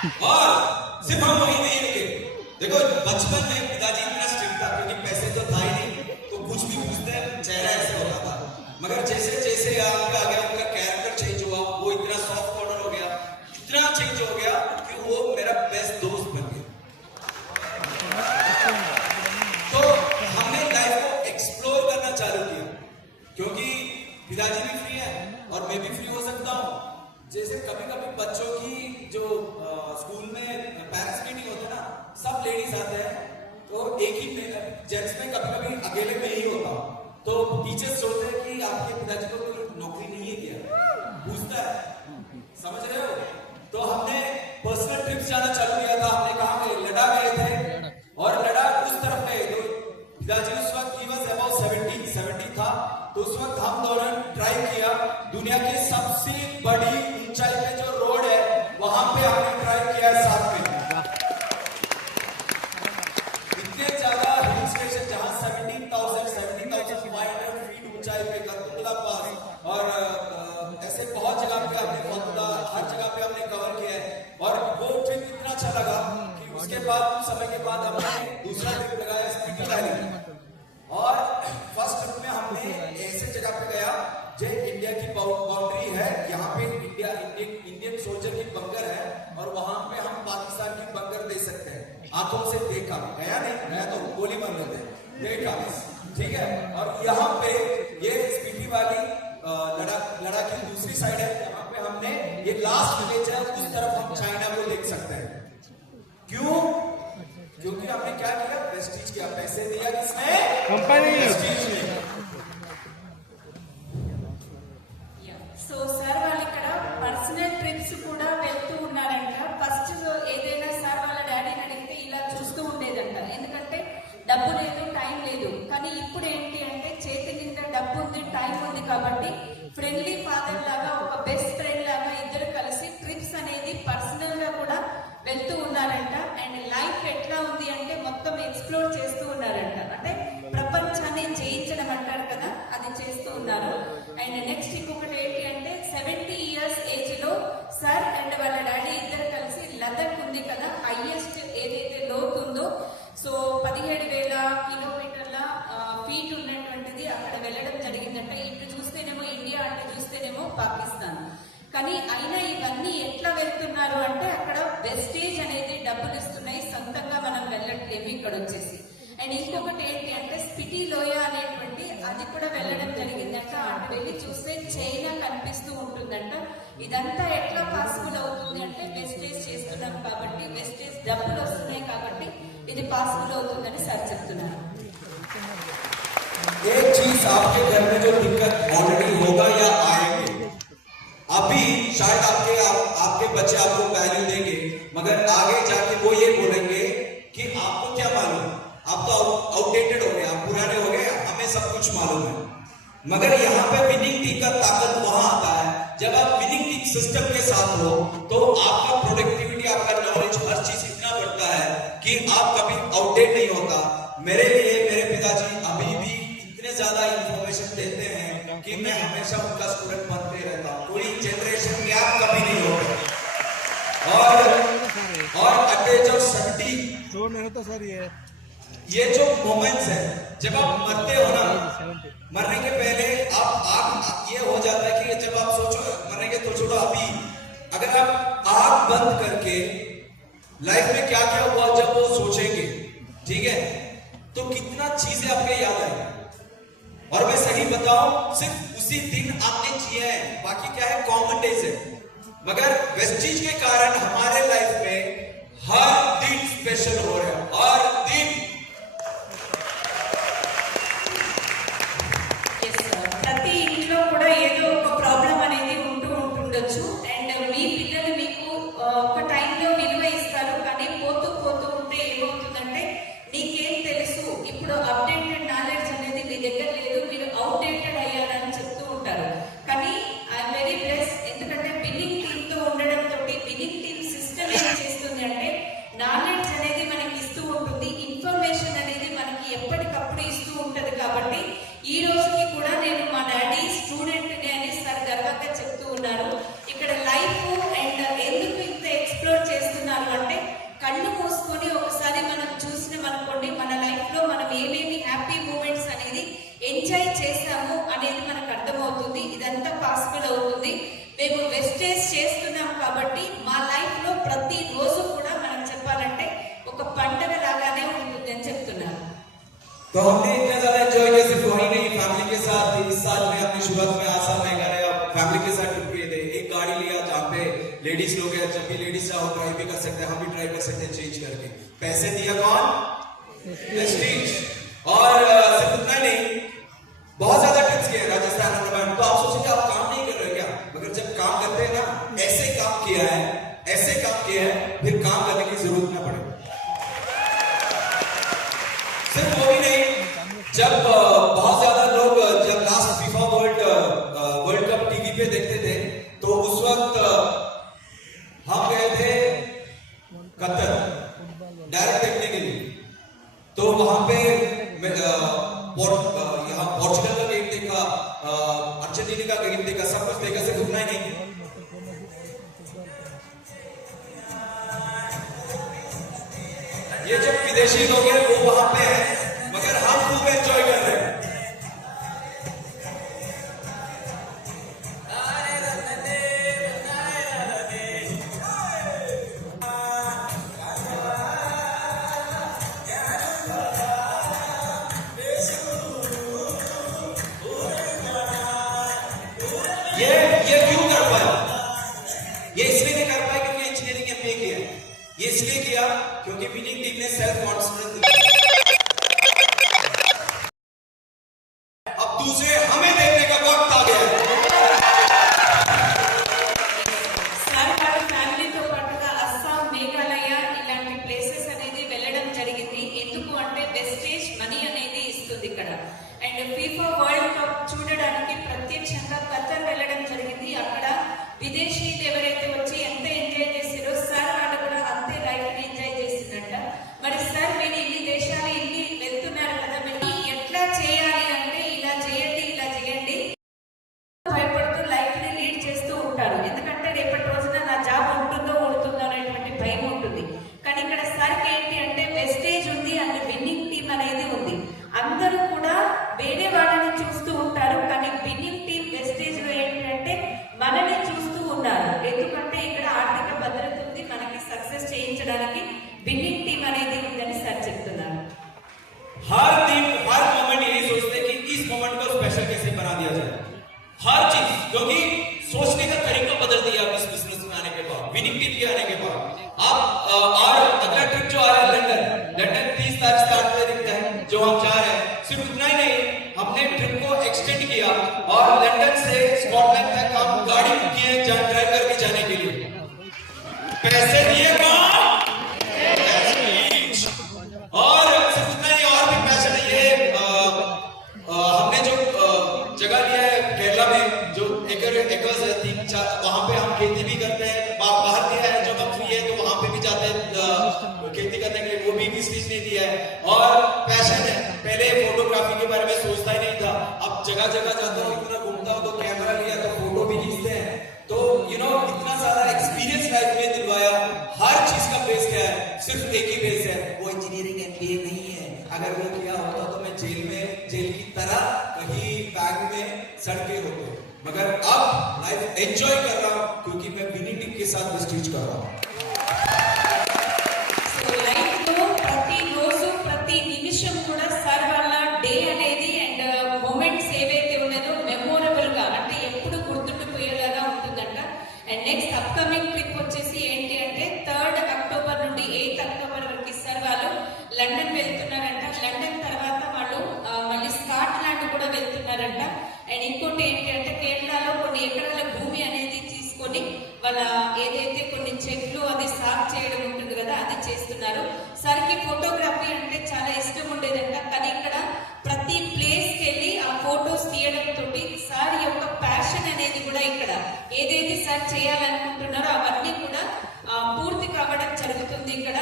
और सिर्फ हम वही नहीं रुके। देखो बचपन में पिताजी इतना स्ट्रिक्ट था क्योंकि पैसे तो था ही नहीं, तो कुछ भी पूछते चेहरा ऐसे होता था। मगर जैसे जैसे आगे आ गया उनका कैरेक्टर चेंज हुआ, वो इतना सॉफ्ट कॉर्नर हो गया, इतना चेंज हो गया कि वो मेरा बेस्ट दोस्त बन गया। तो हमने लाइफ को एक्सप्लोर करना चालू किया क्योंकि पिताजी भी फ्री है और मैं भी फ्री हो सकता हूँ। जैसे कभी कभी बच्चों की जो स्कूल में पेरेंट्स मीटिंग होते हैं ना, सब लेडीज आते हैं, तो एक ही जेंट्स में कभी कभी अकेले में ही होता हूँ, तो टीचर्स सोचते हैं कि आपके पिताजी को कोई नौकरी नहीं है क्या, पूछता है, समझ रहे हो। तो हमने पर्सनल ट्रिप्स जाना चालू किया था। हमने कहा गए, लद्दाख गए थे और लद्दाख उस तरफ गए। तो पिताजी उस वक्त ही वॉज अबाउट 70 था, तो उस वक्त हम दोनों ड्राइव किया दुनिया की सबसे बड़ी ऊंचाई पे जो रोड है वहां पे हमने ड्राइव किया साथ में। इतने ज्यादा हिल स्टेशन जहां 17,500 फीट ऊंचाई पे गतुमला पास और ऐसे बहुत जगह पे हमने हर जगह पे हमने कवर किया है। और वो ट्रिप इतना अच्छा लगा कि उसके बाद समय के बाद हमने दूसरा ट्रिप लगाया स्पीति वैली। और फर्स्ट ट्रिप में हमने ऐसे जगह पे गया जो इंडिया की बाउंड्री है, यहाँ पे इंडियन सोल्जर की बंकर है और वहां पे हम पाकिस्तान की बंकर दे सकते हैं। आंखों से देखा, गया नहीं, गया तो गोली मार लेते हैं, देखा, ठीक है। और यहाँ पे ये स्पीति वैली लद्दाख की दूसरी साइड है, यहाँ पे हमने ये लास्ट विलेज है, उस तरफ हम चाइना को देख सकते हैं। क्यों? क्योंकि हमने क्या किया, प्रेस्टीज किया, पैसे दिया किसने? कंपनी। సో సార్ వాళ్ళు ఇక్కడ పర్సనల్ ట్రిప్స్ కూడా వెళ్తూ ఉన్నారంట. ఫస్ట్ ఏదైనా సార్ వాళ్ళ డాడీని అడిగితే ఇలా చూస్తూ ఉండేదంట, ఎందుకంటే డబ్బు లేదు, టైం లేదు. కానీ ఇప్పుడు ఏంటి అంటే చేతి నిండా డబ్బు ఉంది, టైం ఉంది కాబట్టి ఫ్రెండ్లీ ఫాదర్ లాగా, ఒక బెస్ట్ ఫ్రెండ్ లాగా ఇద్దరు కలిసి ట్రిప్స్ అనేది పర్సనల్ గా కూడా వెళ్తూ ఉన్నారంట. అండ్ లైఫ్ ఎట్లా ఉంది అంటే మొత్తం ఎక్స్ప్లోర్ చేస్తూ ఉన్నారంట. అంటే ప్రపంచాన్ని జయించడం అంటారు కదా, అది చేస్తూ ఉన్నారు. అండ్ నెక్స్ట్ ఇంకొకటి ఏంటి అంటే 70 years ఏజ్ లో సార్ అండ్ వాళ్ళ డాడీ ఇద్దరు కలిసి లదక్ ఉంది కదా, హైయెస్ట్ ఏదైతే లోతు ఉందో, సో 17,000 కిలోమీటర్ల ఫీట్ ఉన్నటువంటిది అక్కడ వెళ్ళడం జరిగిందంట. ఇటు చూస్తేనేమో ఇండియా, అంటే చూస్తేనేమో పాకిస్తాన్. కానీ అయినా ఇవన్నీ ఎట్లా వెళ్తున్నారు అంటే అక్కడ వెస్టేజ్ అనేది డబ్బులు ఇస్తున్నాయి, సొంతంగా మనం వెళ్ళట్లేము ఇక్కడ వచ్చేసి. అండ్ ఇంకొకటి ఏంటి అంటే స్పిటి లోయ అనేటువంటి అది కూడా వెళ్ళడం జరిగిందంట. అటు వెళ్ళి చూస్తే చైనా కనిపిస్తూ ఉంటుందంట. ఇదంతా ఎట్లా పాసిబుల్ అవుతుంది అంటే వెస్టేజ్ చేస్తున్నాం కాబట్టి, వెస్టేజ్ డబ్బులు వస్తున్నాయి కాబట్టి ఇది పాసిబుల్ అవుతుందని సార్ చెప్తున్నారు. एक चीज आपके घर में जो दिक्कत ऑलरेडी होगा या आएंगे, अभी शायद आपके बच्चे आपको वैल्यू देंगे, मगर आगे जाके वो ये बोलेंगे कि आपको क्या मालूम, आप तो आउटडेटेड हो गए, आप पुराने हो गए, हमें सब कुछ मालूम है। मगर यहाँ पे विनिंग टीम का ताकत वहां आता है जब आप विनिंग टीम सिस्टम के साथ हो, तो आपका प्रोडक्टिविटी, आपका नॉलेज, हर चीज इतना बढ़ता है कि आप कभी आउटडेट नहीं होता। मेरे लिए मेरे पिताजी अभी भी इतने ज्यादा इंफॉर्मेशन देते हैं कि मैं हमेशा उनका स्टूडेंट बनते रहता हूँ, कोई जनरेशन गैप कभी नहीं होगा। और अटे जो 70 तो सर ये जो मोमेंट्स है, जब आप मरते हो ना, मरने के पहले आप ये हो जाता है कि जब आप सोचो मरने के, तो छोड़ो, अभी अगर आप आंख बंद करके लाइफ में क्या क्या हुआ जब वो सोचेंगे, ठीक है, तो कितना चीजें आपके याद आएंगी। और मैं सही बताऊं, सिर्फ उसी दिन आपने जिए हैं, बाकी क्या है कॉमन डेज है। मगर वेस्टीज के कारण हमारे लाइफ में हर दिन स्पेशल हो रहा है, हर दिन। ప్రతి ఇంట్లో కూడా ఏదో ఒక ప్రాబ్లం అనేది ఉంటుండొచ్చు. అండ్ మీ పిల్లలు మీకు ఒక టైంలో విలువ ఇస్తారు, కానీ పోతూ పోతూ ఉంటే ఏమవుతుందంటే నీకేం తెలుసు, ఇప్పుడు అప్డేటెడ్ నాలెడ్జ్ అనేది మీ దగ్గర లేదు, మీరు అవుట్డేటెడ్ అయ్యారని చెప్తూ ఉంటారు. కానీ ఐఎమ్ వెరీ బ్లెస్, ఎందుకంటే విన్నింగ్ టీమ్ తో ఉండడం తోటి విన్నింగ్ టీమ్ సిస్టమ్ ఏం చేస్తుంది అంటే నాలెడ్జ్ అనేది మనకి ఇస్తూ ఉంటుంది, ఇన్ఫర్మేషన్ అనేది మనకి ఎప్పటికప్పుడు ఇస్తూ ఉంటది. కాబట్టి ఈ రోజుకి కూడా నేను మా డాడీ స్టూడెంట్ అని సార్ గర్వంగా చెప్తూ ఉన్నారు. ఇక్కడ వెస్టేజ్ చేస్తున్నాం కాబట్టి మా లైఫ్ లో ప్రతి రోజు కూడా మనం చెప్పాలంటే ఒక పండగ లాగానే ఉంటుంది అని చెప్తున్నాను. तो हमने इतना ज्यादा एंजॉय किया, सिर्फ वही नहीं, फैमिली के साथ इस साल में अपनी शुरुआत में 8 साल मेघालय फैमिली के साथ ट्रिप किए थे. एक गाड़ी लिया जहाँ पे लेडीज लोग हैं, जब भी लेडीज चाहो ड्राइव भी कर सकते हैं, हम भी ड्राइव कर सकते हैं चेंज करके. पैसे दिया कौन? प्रेस्टीज. और सिर्फ इतना ही नहीं, बहुत ज्यादा ट्रिप्स किए राजस्थान में. तो आप सोचेंगे आप काम नहीं कर रहे क्या, मगर जब काम करते हैं ना, ऐसे काम किया है, ऐसे काम किया है, फिर काम करने की जरूरत ना पड़े. सिर्फ वो भी नहीं, जब बहुत ज्यादा लोग जब last FIFA world cup TV पे देखते थे, तो उस वक्त हम गए थे कतर डायरेक्ट देखने के लिए. तो वहां पे यहाँ पोर्चुगल का गेम देखा, अर्जेंटीना का गेम देखा, सब कुछ देखा, सिर्फ उतना ही नहीं. ये जो विदेशी लोग हैं वो वहां पे हैं, मगर हम खूब एंजॉय कर रहे हैं. ये क्यों कर पाया? ये इसलिए नहीं कर पाया क्योंकि इंजीनियरिंग एमबीए किया है. ये इसलिए किया क्योंकि विनिंग टीम ने सेल्फ कॉन्फिडेंस दिया. अब दूसरे हमें देखने का वक्त आ गया है. సార్ వారి ఫ్యామిలీతో పాటుగా అస్సాం, మేఘాలయ ఇలాంటి ప్లేసెస్ అనేది వెళ్ళడం జరిగింది. ఎందుకు అంటే వెస్టేజ్ మనీ అనేది ఇస్తుంది ఇక్కడ. అండ్ ఫీఫా వరల్డ్ కప్ చూడడానికి ప్రత్యక్షంగా ఖతర్ వెళ్ళడం జరిగింది. అక్కడ విదేశీయులు ఎవరైతే వచ్చి ఎంత ఎంజాయ్ చేసారో సార్ వాళ్ళు కూడా అంతే లైఫ్ ని ఎంజాయ్ చేసిందంట. మరి సార్ మీరు ఇన్ని దేశాలు ఇన్ని వెళ్తున్నారు కదా, మీరు ఎట్లా చేయాలి అంటే ఇలా చేయండి, ఇలా చేయండి భయపడుతూ లైఫ్ ని లీడ్ చేస్తూ ఉంటారు. ఎందుకంటే రేపటి రోజున నా జాబ్ ఉంటుందో ఉంటుందో అనేటువంటి భయం ఉంటుంది. కానీ ఇక్కడ సార్కి ఏంటి అంటే వెస్టేజ్ ఉంది అండ్ విన్నింగ్ టీమ్ అనేది ఉంది. అందరూ కూడా వేరే వాళ్ళని చూస్తూ ఉంటారు, కానీ విన్నింగ్ టీమ్ వెస్టేజ్ లో ఏంటంటే మనల్ని చూస్తూ ఉన్నారు. ఎందుకంటే ఇక్కడ ఆర్థిక భద్రత ఉంది, మనకి సక్సెస్ చేయించడానికి విన్నింగ్ టీమ్ అనేది ఉందని సార్ చెప్తున్నారు. हर दिन हर मोमेंट यही सोचते हैं कि इस मोमेंट को स्पेशल कैसे बना दिया जाए. हर चीज, क्योंकि सोचने का तरीका बदल दिया इस बिजनेस में आने के बाद, विनिंग टीम के आने के बाद. आप और अगला ट्रिप जो आ रहा है लंदन 30 तारीख स्टार्ट है जो हम जा रहे हैं. सिर्फ इतना ही नहीं, हमने ट्रिप को एक्सटेंड किया और लंदन से स्कॉटलैंड तक हम गाड़ी बुक किए ड्राइव करके जाने के लिए. पैसे दिए कौन? और सिर्फ इतना नहीं, और भी पैसे नहीं. ये हमने जो जगह लिया है केरला में, जो एकर्स है 3-4, वहां पे हम खेती भी करते हैं. बाहर दिया है जब हम फ्री है तो वहां पे भी जाते हैं खेती करने के लिए, वो भी स्टीच नहीं दिया है. और पैशन है, पहले फोटोग्राफी के बारे में सोचता ही नहीं था, अब जगह जगह जाता हूँ, इतना घूमता हूँ तो कैमरा लिया तो फोटो भी खींचते हैं. तो इतना सारा एक्सपीरियंस लाइफ में दिलवाया. हर चीज का बेस क्या है? सिर्फ एक ही बेस है, वो इंजीनियरिंग एमबीए नहीं है. अगर वो किया होता तो मैं जेल की तरह कहीं बैग में सड़के होते. मगर अब लाइफ एंजॉय कर रहा हूँ क्योंकि मैं विनिंग टीम के साथ वेस्टेज कर रहा हूँ. సో లైఫ్ లో ప్రతి రోజు ప్రతి నిమిషం కూడా సార్ వాళ్ళ డే అనేది అండ్ మూమెంట్స్ ఏవైతే ఉన్నదో మెమోరబుల్ గా అంటే ఎప్పుడు గుర్తుండిపోయేలాగా ఉంటుందంట. అండ్ నెక్స్ట్ అప్కమింగ్ ట్రిప్ వచ్చేసి ఏంటి అంటే 3rd అక్టోబర్ నుండి 8th అక్టోబర్ వరకు సార్ వాళ్ళు లండన్ వెళ్తున్నారంట. లండన్ తర్వాత వాళ్ళు మళ్ళీ స్కాట్లాండ్ కూడా వెళ్తున్నారంట. అండ్ ఇంకోటి ఏంటి అంటే కేరళలో కొన్ని ఎకరాల భూమి అనేది తీసుకొని వాళ్ళ ఏదైతే కొన్ని చెట్లు అది సాగు చేయడం ఉంటుంది కదా, అది చేస్తున్నారు. సార్కి ఫోటోగ్రఫీ అంటే చాలా ఇష్టం ఉండేదంట, కానీ ఇక్కడ ప్రతి ప్లేస్ కి వెళ్ళి ఆ ఫోటోస్ తీయడం తోటి సార్ యొక్క ప్యాషన్ అనేది కూడా ఇక్కడ ఏదైతే సార్ చేయాలనుకుంటున్నారో అవన్నీ కూడా పూర్తి కావడం జరుగుతుంది. ఇక్కడ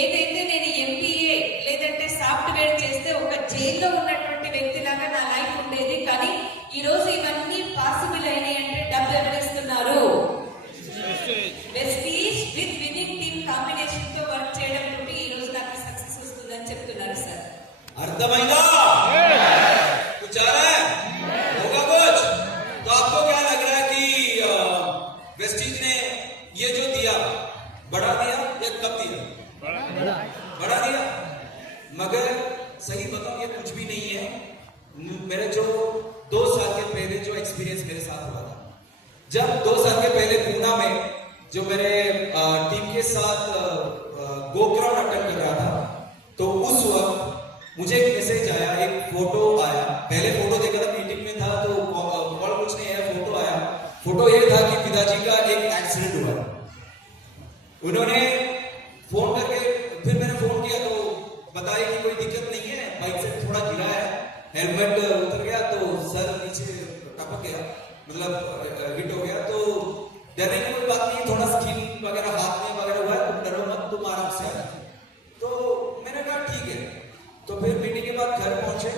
ఏదైతే నేను ఎంబీఏ లేదంటే సాఫ్ట్వేర్ చేస్తే ఒక జైల్లో ఉన్నటువంటి వ్యక్తిలాగా నా లైఫ్ ఉండేది, కానీ ఈ రోజు ఇవన్నీ పాసిబుల్ అయినాయి అంటే డబ్బు ఎవరిస్తున్నారు? Vestige with winning team combination తో వర్క్ చేయడం నుండి ఈ రోజు నాకు సక్సెస్ వస్తుందని చెప్తున్నారు సార్. అర్థమైందా? कुछ आ रहा है? होगा कुछ? तो आपको क्या लग रहा है कि वेस्टीज ने ये जो दिया बढ़ा दिया या कम दिया? बढ़ा दिया। मगर सही बताऊं ये कुछ भी नहीं है। मेरे जो 2 साल के पहले जो एक्सपीरियंस मेरे साथ हुआ था, जब 2 साल के पहले पूना में जो मेरे टीम के साथ गोक्राउंड अटेंड कर रहा था, तो उस वक्त मुझे एक मैसेज आया, एक फोटो आया। पहले फोटो देखा था, मीटिंग में था तो कॉल कुछ नहीं आया, फोटो आया। फोटो ये था कि पिताजी का एक एक्सीडेंट हुआ। उन्होंने फोन करके, फिर मैंने फोन किया तो बताया कि कोई दिक्कत नहीं है, बाइक से थोड़ा गिरा है, हेलमेट उतर गया तो सर नीचे टपक गया, मतलब हिट हो गया। तो डरने की कोई बात नहीं, थोड़ा स्किन वगैरह हाथ में वगैरह हुआ है, तुम डरो मत, तुम आराम से आ। तो मैंने कहा ठीक है। तो फिर मीटिंग के बाद घर पहुंचे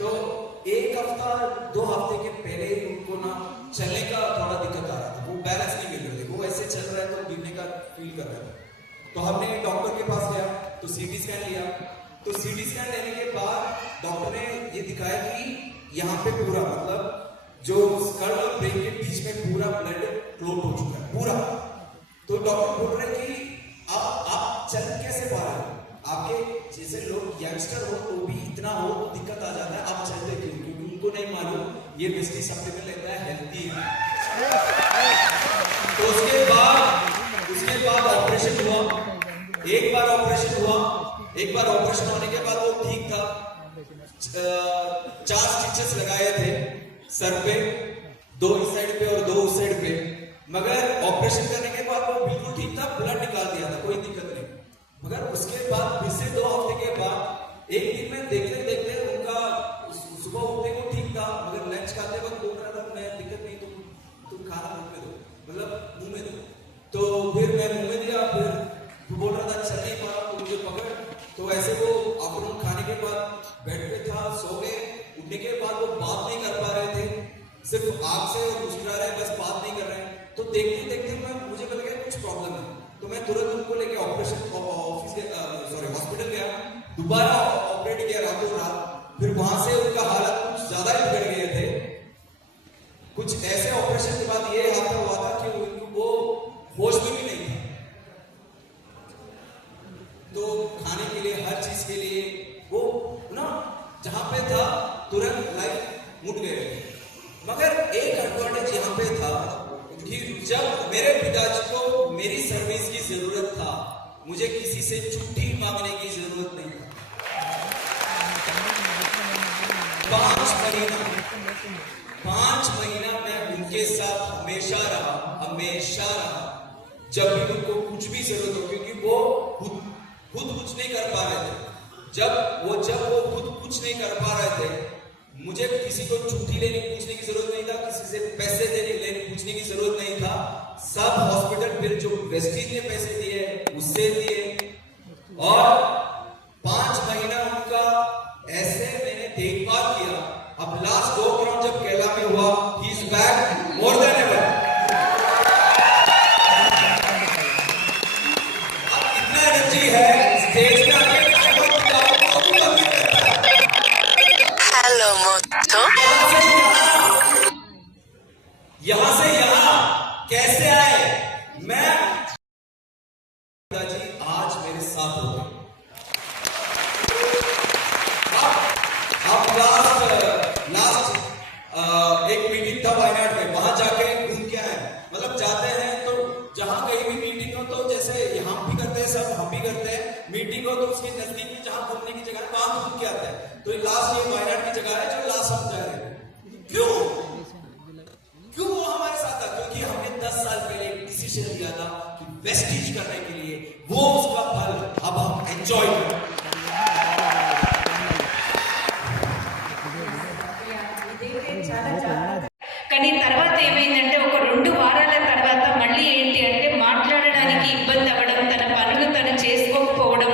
तो 1 हफ्ता 2 हफ्ते के पहले ही उनको ना चलने का थोड़ा दिक्कत आ रहा था, वो बैलेंस नहीं मिल रहे थे, वो ऐसे चल रहा है तो गिरने का फील कर रहे थे। तो हमने डॉक्टर के पास गया तो सीटी स्कैन लिया। तो सीटी स्कैन लेने के बाद डॉक्टर ने ये दिखाया कि यहाँ पे पूरा, मतलब जो स्कल और ब्रेन के बीच में पूरा ब्लड क्लोट हो चुका है पूरा। तो डॉक्टर बोल रहे कि आप चल कैसे पा रहे हो? आपके जैसे लोग यंगस्टर हो तो भी इतना हो तो दिक्कत आ जाता है, आप चलते क्यों? क्योंकि उनको नहीं मालूम ये वेस्टी सप्लीमेंट लेता है, हेल्थी है। तो उसके बाद ऑपरेशन हुआ। एक बार ऑपरेशन होने के बाद वो ठीक था। 4 स्टिचेस लगाए थे सर पे, 2 इस साइड पे और 2 उस साइड पे। मगर ऑपरेशन करने के बाद वो बिल्कुल ठीक था, ब्लड निकाल दिया था, कोई दिक्कत नहीं। मगर उसके बाद फिर से 2 हफ्ते के बाद एक दिन में देखते देखते उनका सुबह उठने को ठीक था, मगर लंच खाते वक्त बोल रहा था मैं दिक्कत नहीं, तुम खाना मुंह में दो, मतलब मुंह में दो। तो फिर मैं मुंह में दिया, फिर वो बोल रहा था चल नहीं पा रहा, तो मुझे पकड़। तो ऐसे वो आफ्टरनून खाने के बाद बेड पे था, सो गए। उठने के बाद वो बात नहीं कर पा रहे थे, सिर्फ आंख से मुस्कुरा रहे, बस बात नहीं कर रहे हैं। तो देखते देखते मुझे लग गया कुछ प्रॉब्लम है। तो मैं तुरंत उनको लेके हॉस्पिटल गया, दोबारा ऑपरेट किया रातों रात। फिर वहां से उनका हालत कुछ ज्यादा ही बिगड़ गए थे। कुछ ऐसे ऑपरेशन के बाद ये हादसा हुआ था कि वो होश में भी नहीं था। तो खाने के लिए, हर चीज के लिए वो ना जहां पे था तुरंत लाइफ मुड़ गए। मगर एक एडवांटेज यहाँ पे था कि जब मेरे पिताजी को मेरी सर्विस की जरूरत था, मुझे किसी से छुट्टी मांगने की जरूरत नहीं थी। 5 महीना मैं उनके साथ हमेशा रहा। जब भी उनको कुछ भी जरूरत हो, क्योंकि वो खुद कुछ नहीं कर पा रहे थे। जब वो खुद कुछ नहीं कर पा रहे थे, मुझे किसी को छुट्टी लेने पूछने की जरूरत नहीं था, किसी से पैसे लेने पूछने की जरूरत नहीं था। सब हॉस्पिटल बिल जो वेस्टीज ने पैसे दिए उससे दिए, और 5 महीना उनका ऐसे मैंने देखभाल किया। अब लास्ट गोक्राउंड जब केरला में हुआ, he is back more than ever. अब कितना एनर्जी है स्टेज पे आके यहां से यहां कैसे आए? मैं पिताजी आज मेरे साथ हो गए। अब लास्ट एक मीटिंग था वायनाड में, वहां जाके घूम के आए। मतलब जाते हैं तो जहां कहीं भी मीटिंग हो, तो जैसे यहां भी करते हैं सब, हम भी करते हैं। मीटिंग हो तो उसके नजदीक में जहां घूमने की जगह है वहां घूम के आता है। तो लास्ट ये वायनाड की जगह है जो लास्ट हम जा रहे हैं। क्यों वो हमारे साथ था? क्योंकि हमने 10 साल पहले एक डिसीजन लिया था कि वेस्टीज करने के लिए, वो उसका फल अब हम एंजॉय करें। కానీ తర్వాత ఏమైందంటే ఒక 2 వారాల తర్వాత మళ్ళీ ఏంటి అంటే మాట్లాడడానికి ఇబ్బంది అవ్వడం, తన పనులు తను చేసుకోకపోవడం,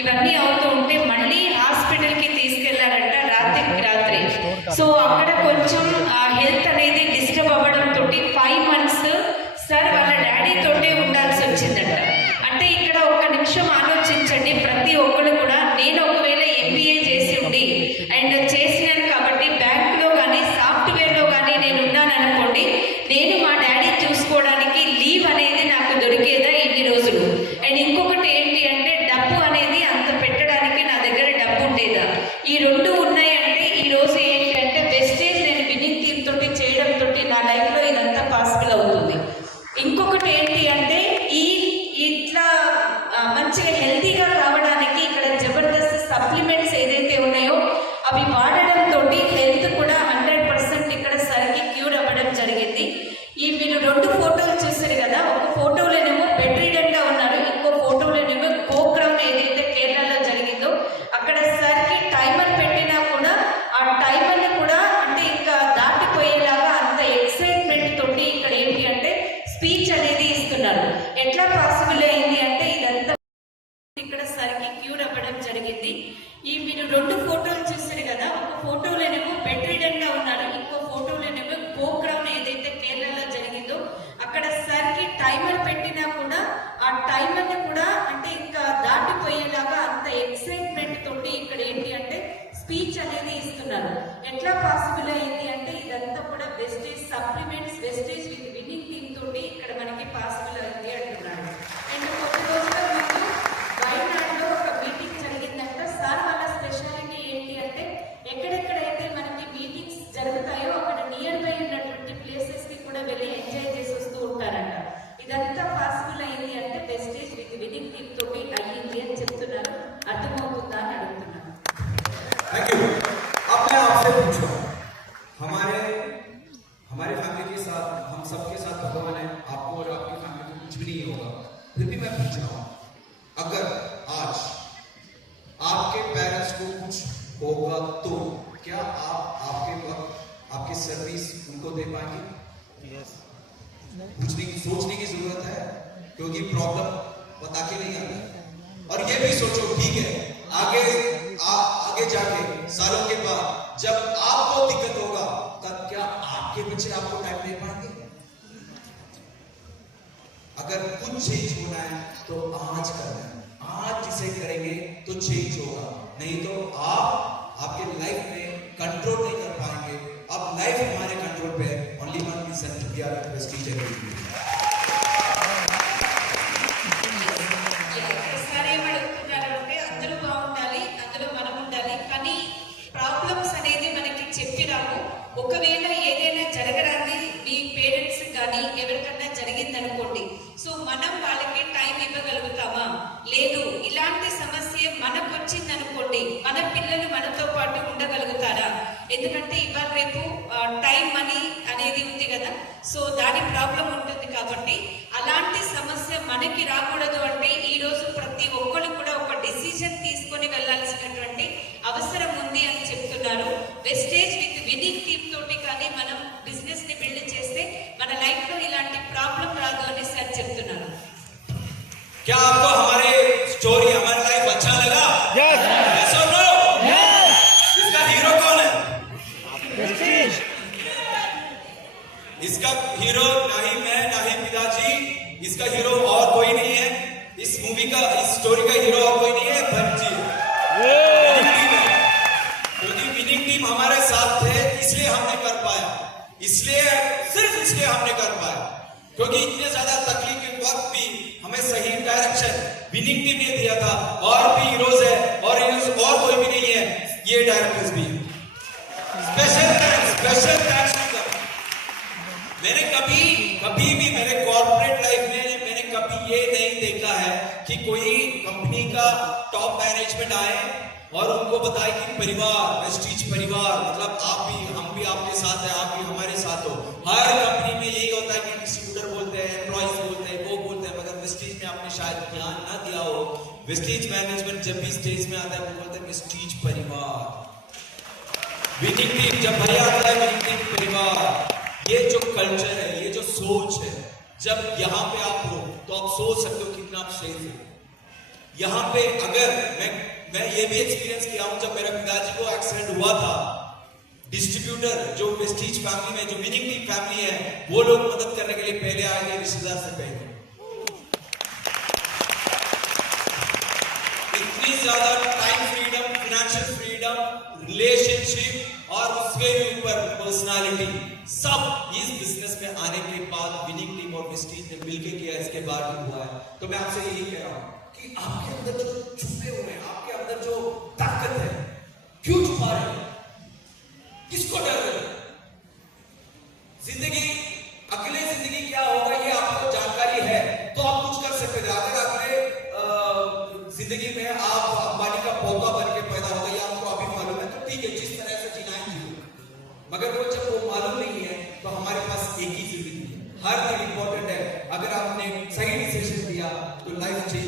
ఇవన్నీ అవుతూ ఉంటే మళ్ళీ హాస్పిటల్కి తీసుకెళ్లారంట రాత్రికి రాత్రి. సో అక్కడ కొంచెం హెల్త్ అనేది డిస్టర్బ్ అవ్వడం తోటి 5 months సార్ వాళ్ళ డాడీ తోటే ఉండాల్సి వచ్చిందంట. అంటే ఇక్కడ ఒక్క నిమిషం ఆలోచించండి, ప్రతి ఒక్కరు చెప్తున్నారు. ఎట్లా పాసిబుల్ అయింది అంటే ఇదంతా ఇక్కడ సరికి క్యూర్ అవ్వడం జరిగింది. ఈ మీరు 2 ఫోటోలు చూసారు కదా, ఒక ఫోటోలోనేమో బెడ్ రిడన్ గా ఉన్నారు, ఇంకో ఫోటోలోనేమో గోక్రౌన్ ఏదైతే కేరళలో జరిగిందో అక్కడ సరికి టైమర్ పెట్టినా కూడా ఆ టైమర్ ని కూడా అంటే ఇంకా దాటిపోయేలాగా అంత ఎక్సైట్మెంట్ తోటి ఇక్కడ ఏంటి అంటే స్పీచ్ అనేది ఇస్తున్నారు. ఎట్లా పాసిబుల్ అయింది అంటే ఇదంతా కూడా wastage supplements wastage with winning team తోటి ఇక్కడ మనకి పాసిబుల్ అయింది అంటున్నాడు. అండ్ కొద్ది రోజుల ముందు వైనాడులో ఒక మీటింగ్ జరిగిందంట. సార్ వాళ్ళ స్పెషాలిటీ ఏంటి అంటే ఎక్కడెక్కడైతే మనకి మీటింగ్స్ జరుగుతాయో అక్కడ నియర్ బై ఉన్నటువంటి ప్లేసెస్ కి కూడా వెళ్ళి ఎంజాయ్ చేసి వస్తూ ఉంటారంట. ఇదంతా పాసిబుల్ అయింది అంటే వెస్టేజ్ విత్ విన్నింగ్ టీమ్ తోటి అయ్యింది అని చెప్తున్నారు. అర్థమవుతుందా అని అడుగుతున్నాను. Thank you. अब मैं आपसे पूछ रहा हूँ, हमारे फैमिली के साथ हम सबके साथ भगवान है, आपको और आपकी फैमिली को कुछ भी नहीं होगा, फिर भी मैं पूछ रहा हूँ, अगर आज आपके पेरेंट्स को कुछ होगा तो क्या आप आपके वक्त आपकी सर्विस उनको दे पाएंगे? यस। सोचने की जरूरत है, क्योंकि प्रॉब्लम बता के नहीं आती। और ये भी सोचो, ठीक है, आगे जाके सालों के बाद जब आपको दिक्कत होगा तब क्या आपके बच्चे आपको टाइम दे पाएंगे? अगर कुछ चेंज होना है तो आज करना है, आज जिसे करेंगे तो चेंज होगा, नहीं तो आप आपके लाइफ में कंट्रोल नहीं कर पाएंगे। अब लाइफ हमारे कंट्रोल पे है, only one reason to be our best teacher. ఒకసారి ఏమడుగుతున్నారు అంటే అందరూ బాగుండాలి, అందులో మనం ఉండాలి, కానీ ప్రాబ్లమ్స్ అనేది మనకి చెప్పిరాము. ఒకవేళ ఏదైనా జరగరాని మీ పేరెంట్స్ కానీ ఎవరికన్నా జరిగిందనుకోండి, సో మనం వాళ్ళకి టైం ఇవ్వగలుగుతామా? లేదు. ఇలాంటి సమస్య మనకు వచ్చిందనుకోండి, మన పిల్లలు మనతో పాటు ఉండగలుగుతారా? ఎందుకంటే ఇవాళ రేపు టైం మనీ అనేది ఉంది కదా, సో దాని ప్రాబ్లం ఉంటుంది. కాబట్టి అలాంటి సమస్య మనకి రాకూడదు అంటే ఈ రోజు ప్రతి ఒక్కరు కూడా ఒక డిసిజన్ తీసుకొని వెళ్ళాల్సినటువంటి అవసరం ఉంది అని చెప్తున్నారు. వెస్టేజ్ విత్ విన్నింగ్ టీమ్ తోటి కానీ మనం బిజినెస్ ని బిల్డ్ చేస్తే మన లైఫ్ లో ఇలాంటి ప్రాబ్లం రాదు అని సార్ చెప్తున్నారు. क्या आपको हमारे स्टोरी हमारी लाइफ अच्छा लगा? Yes. Yes or no? Yes. इसका हीरो कौन है? प्रेस्टीज। इसका हीरो ना ही मैं ना ही पिताजी, इसका हीरो और कोई नहीं है। इस मूवी का इस स्टोरी का हीरो और कोई नहीं है, भट्ट जी। क्योंकि विनिंग टीम हमारे साथ थे, इसलिए हमने कर पाया, इसलिए सिर्फ इसलिए हमने कर पाया, क्योंकि इतने ज्यादा तकलीफ के वक्त भी हमें सही डायरेक्शन विनिंग टीम ने दिया था। और भी हीरोज है, और हीरोज और कोई भी नहीं है, ये डायरेक्टर्स भी। Special thanks to them। मैंने कभी भी मेरे कॉर्पोरेट लाइफ में मैंने कभी ये नहीं देखा है कि कोई कंपनी का टॉप मैनेजमेंट आए और उनको बताए कि परिवार, वेस्टीज परिवार मतलब आप भी, हम भी आपके साथ है, आप भी हमारे साथ हो। हर कंपनी में यही होता है कि डिस्ट्रीब्यूटर बोलते हैं, एम्प्लॉइज बोलते हैं, वो बोलते हैं, मगर वेस्टीज में आपने शायद ध्यान ना दिया हो। वेस्टीज मैनेजमेंट जब भी स्टेज में आता है वो बोलते हैं वेस्टीज परिवार। विनिंग टीम जब भैया आता है, विनिंग टीम परिवार। ये जो कल्चर है, ये जो सोच है, जब यहाँ पे आप हो तो आप सोच सकते हो कितना आप सही हो। यहाँ पे अगर मैं ये भी एक्सपीरियंस किया हूं, जब मेरे पिताजी को एक्सीडेंट हुआ था, डिस्ट्रीब्यूटर जो वेस्टीज फैमिली में जो विनिंग टीम फैमिली है, वो लोग मदद करने के लिए पहले आए थे, रिश्तेदार से पहले। इतनी ज्यादा time freedom, financial freedom, relationship और उसके ऊपर पर्सनालिटी सब इस बिजनेस में आने के बाद विनिंग टीम और वेस्टीज ने मिलकर किया, इसके बाद भी हुआ है। तो मैं आपसे यही कह रहा हूं कि आपके अंदर जो छुपे हुए हैं, आपके अंदर जो ताकत है, क्यों छुपा रहे हो? किसको डर रहे हो? जिंदगी, अगले जिंदगी क्या होगा ये आपको जानकारी है तो आप कुछ कर सकते थे। अगर अगले जिंदगी में आप अंबानी का पोता बन के पैदा होगा, ये आपको अभी मालूम है तो ठीक है, जिस तरह से जीना है जियो। मगर वो जब वो मालूम नहीं है तो हमारे पास एक ही जिंदगी है, हर दिन इंपॉर्टेंट है। अगर आपने सही डिसीजन लिया तो लाइफ चेंज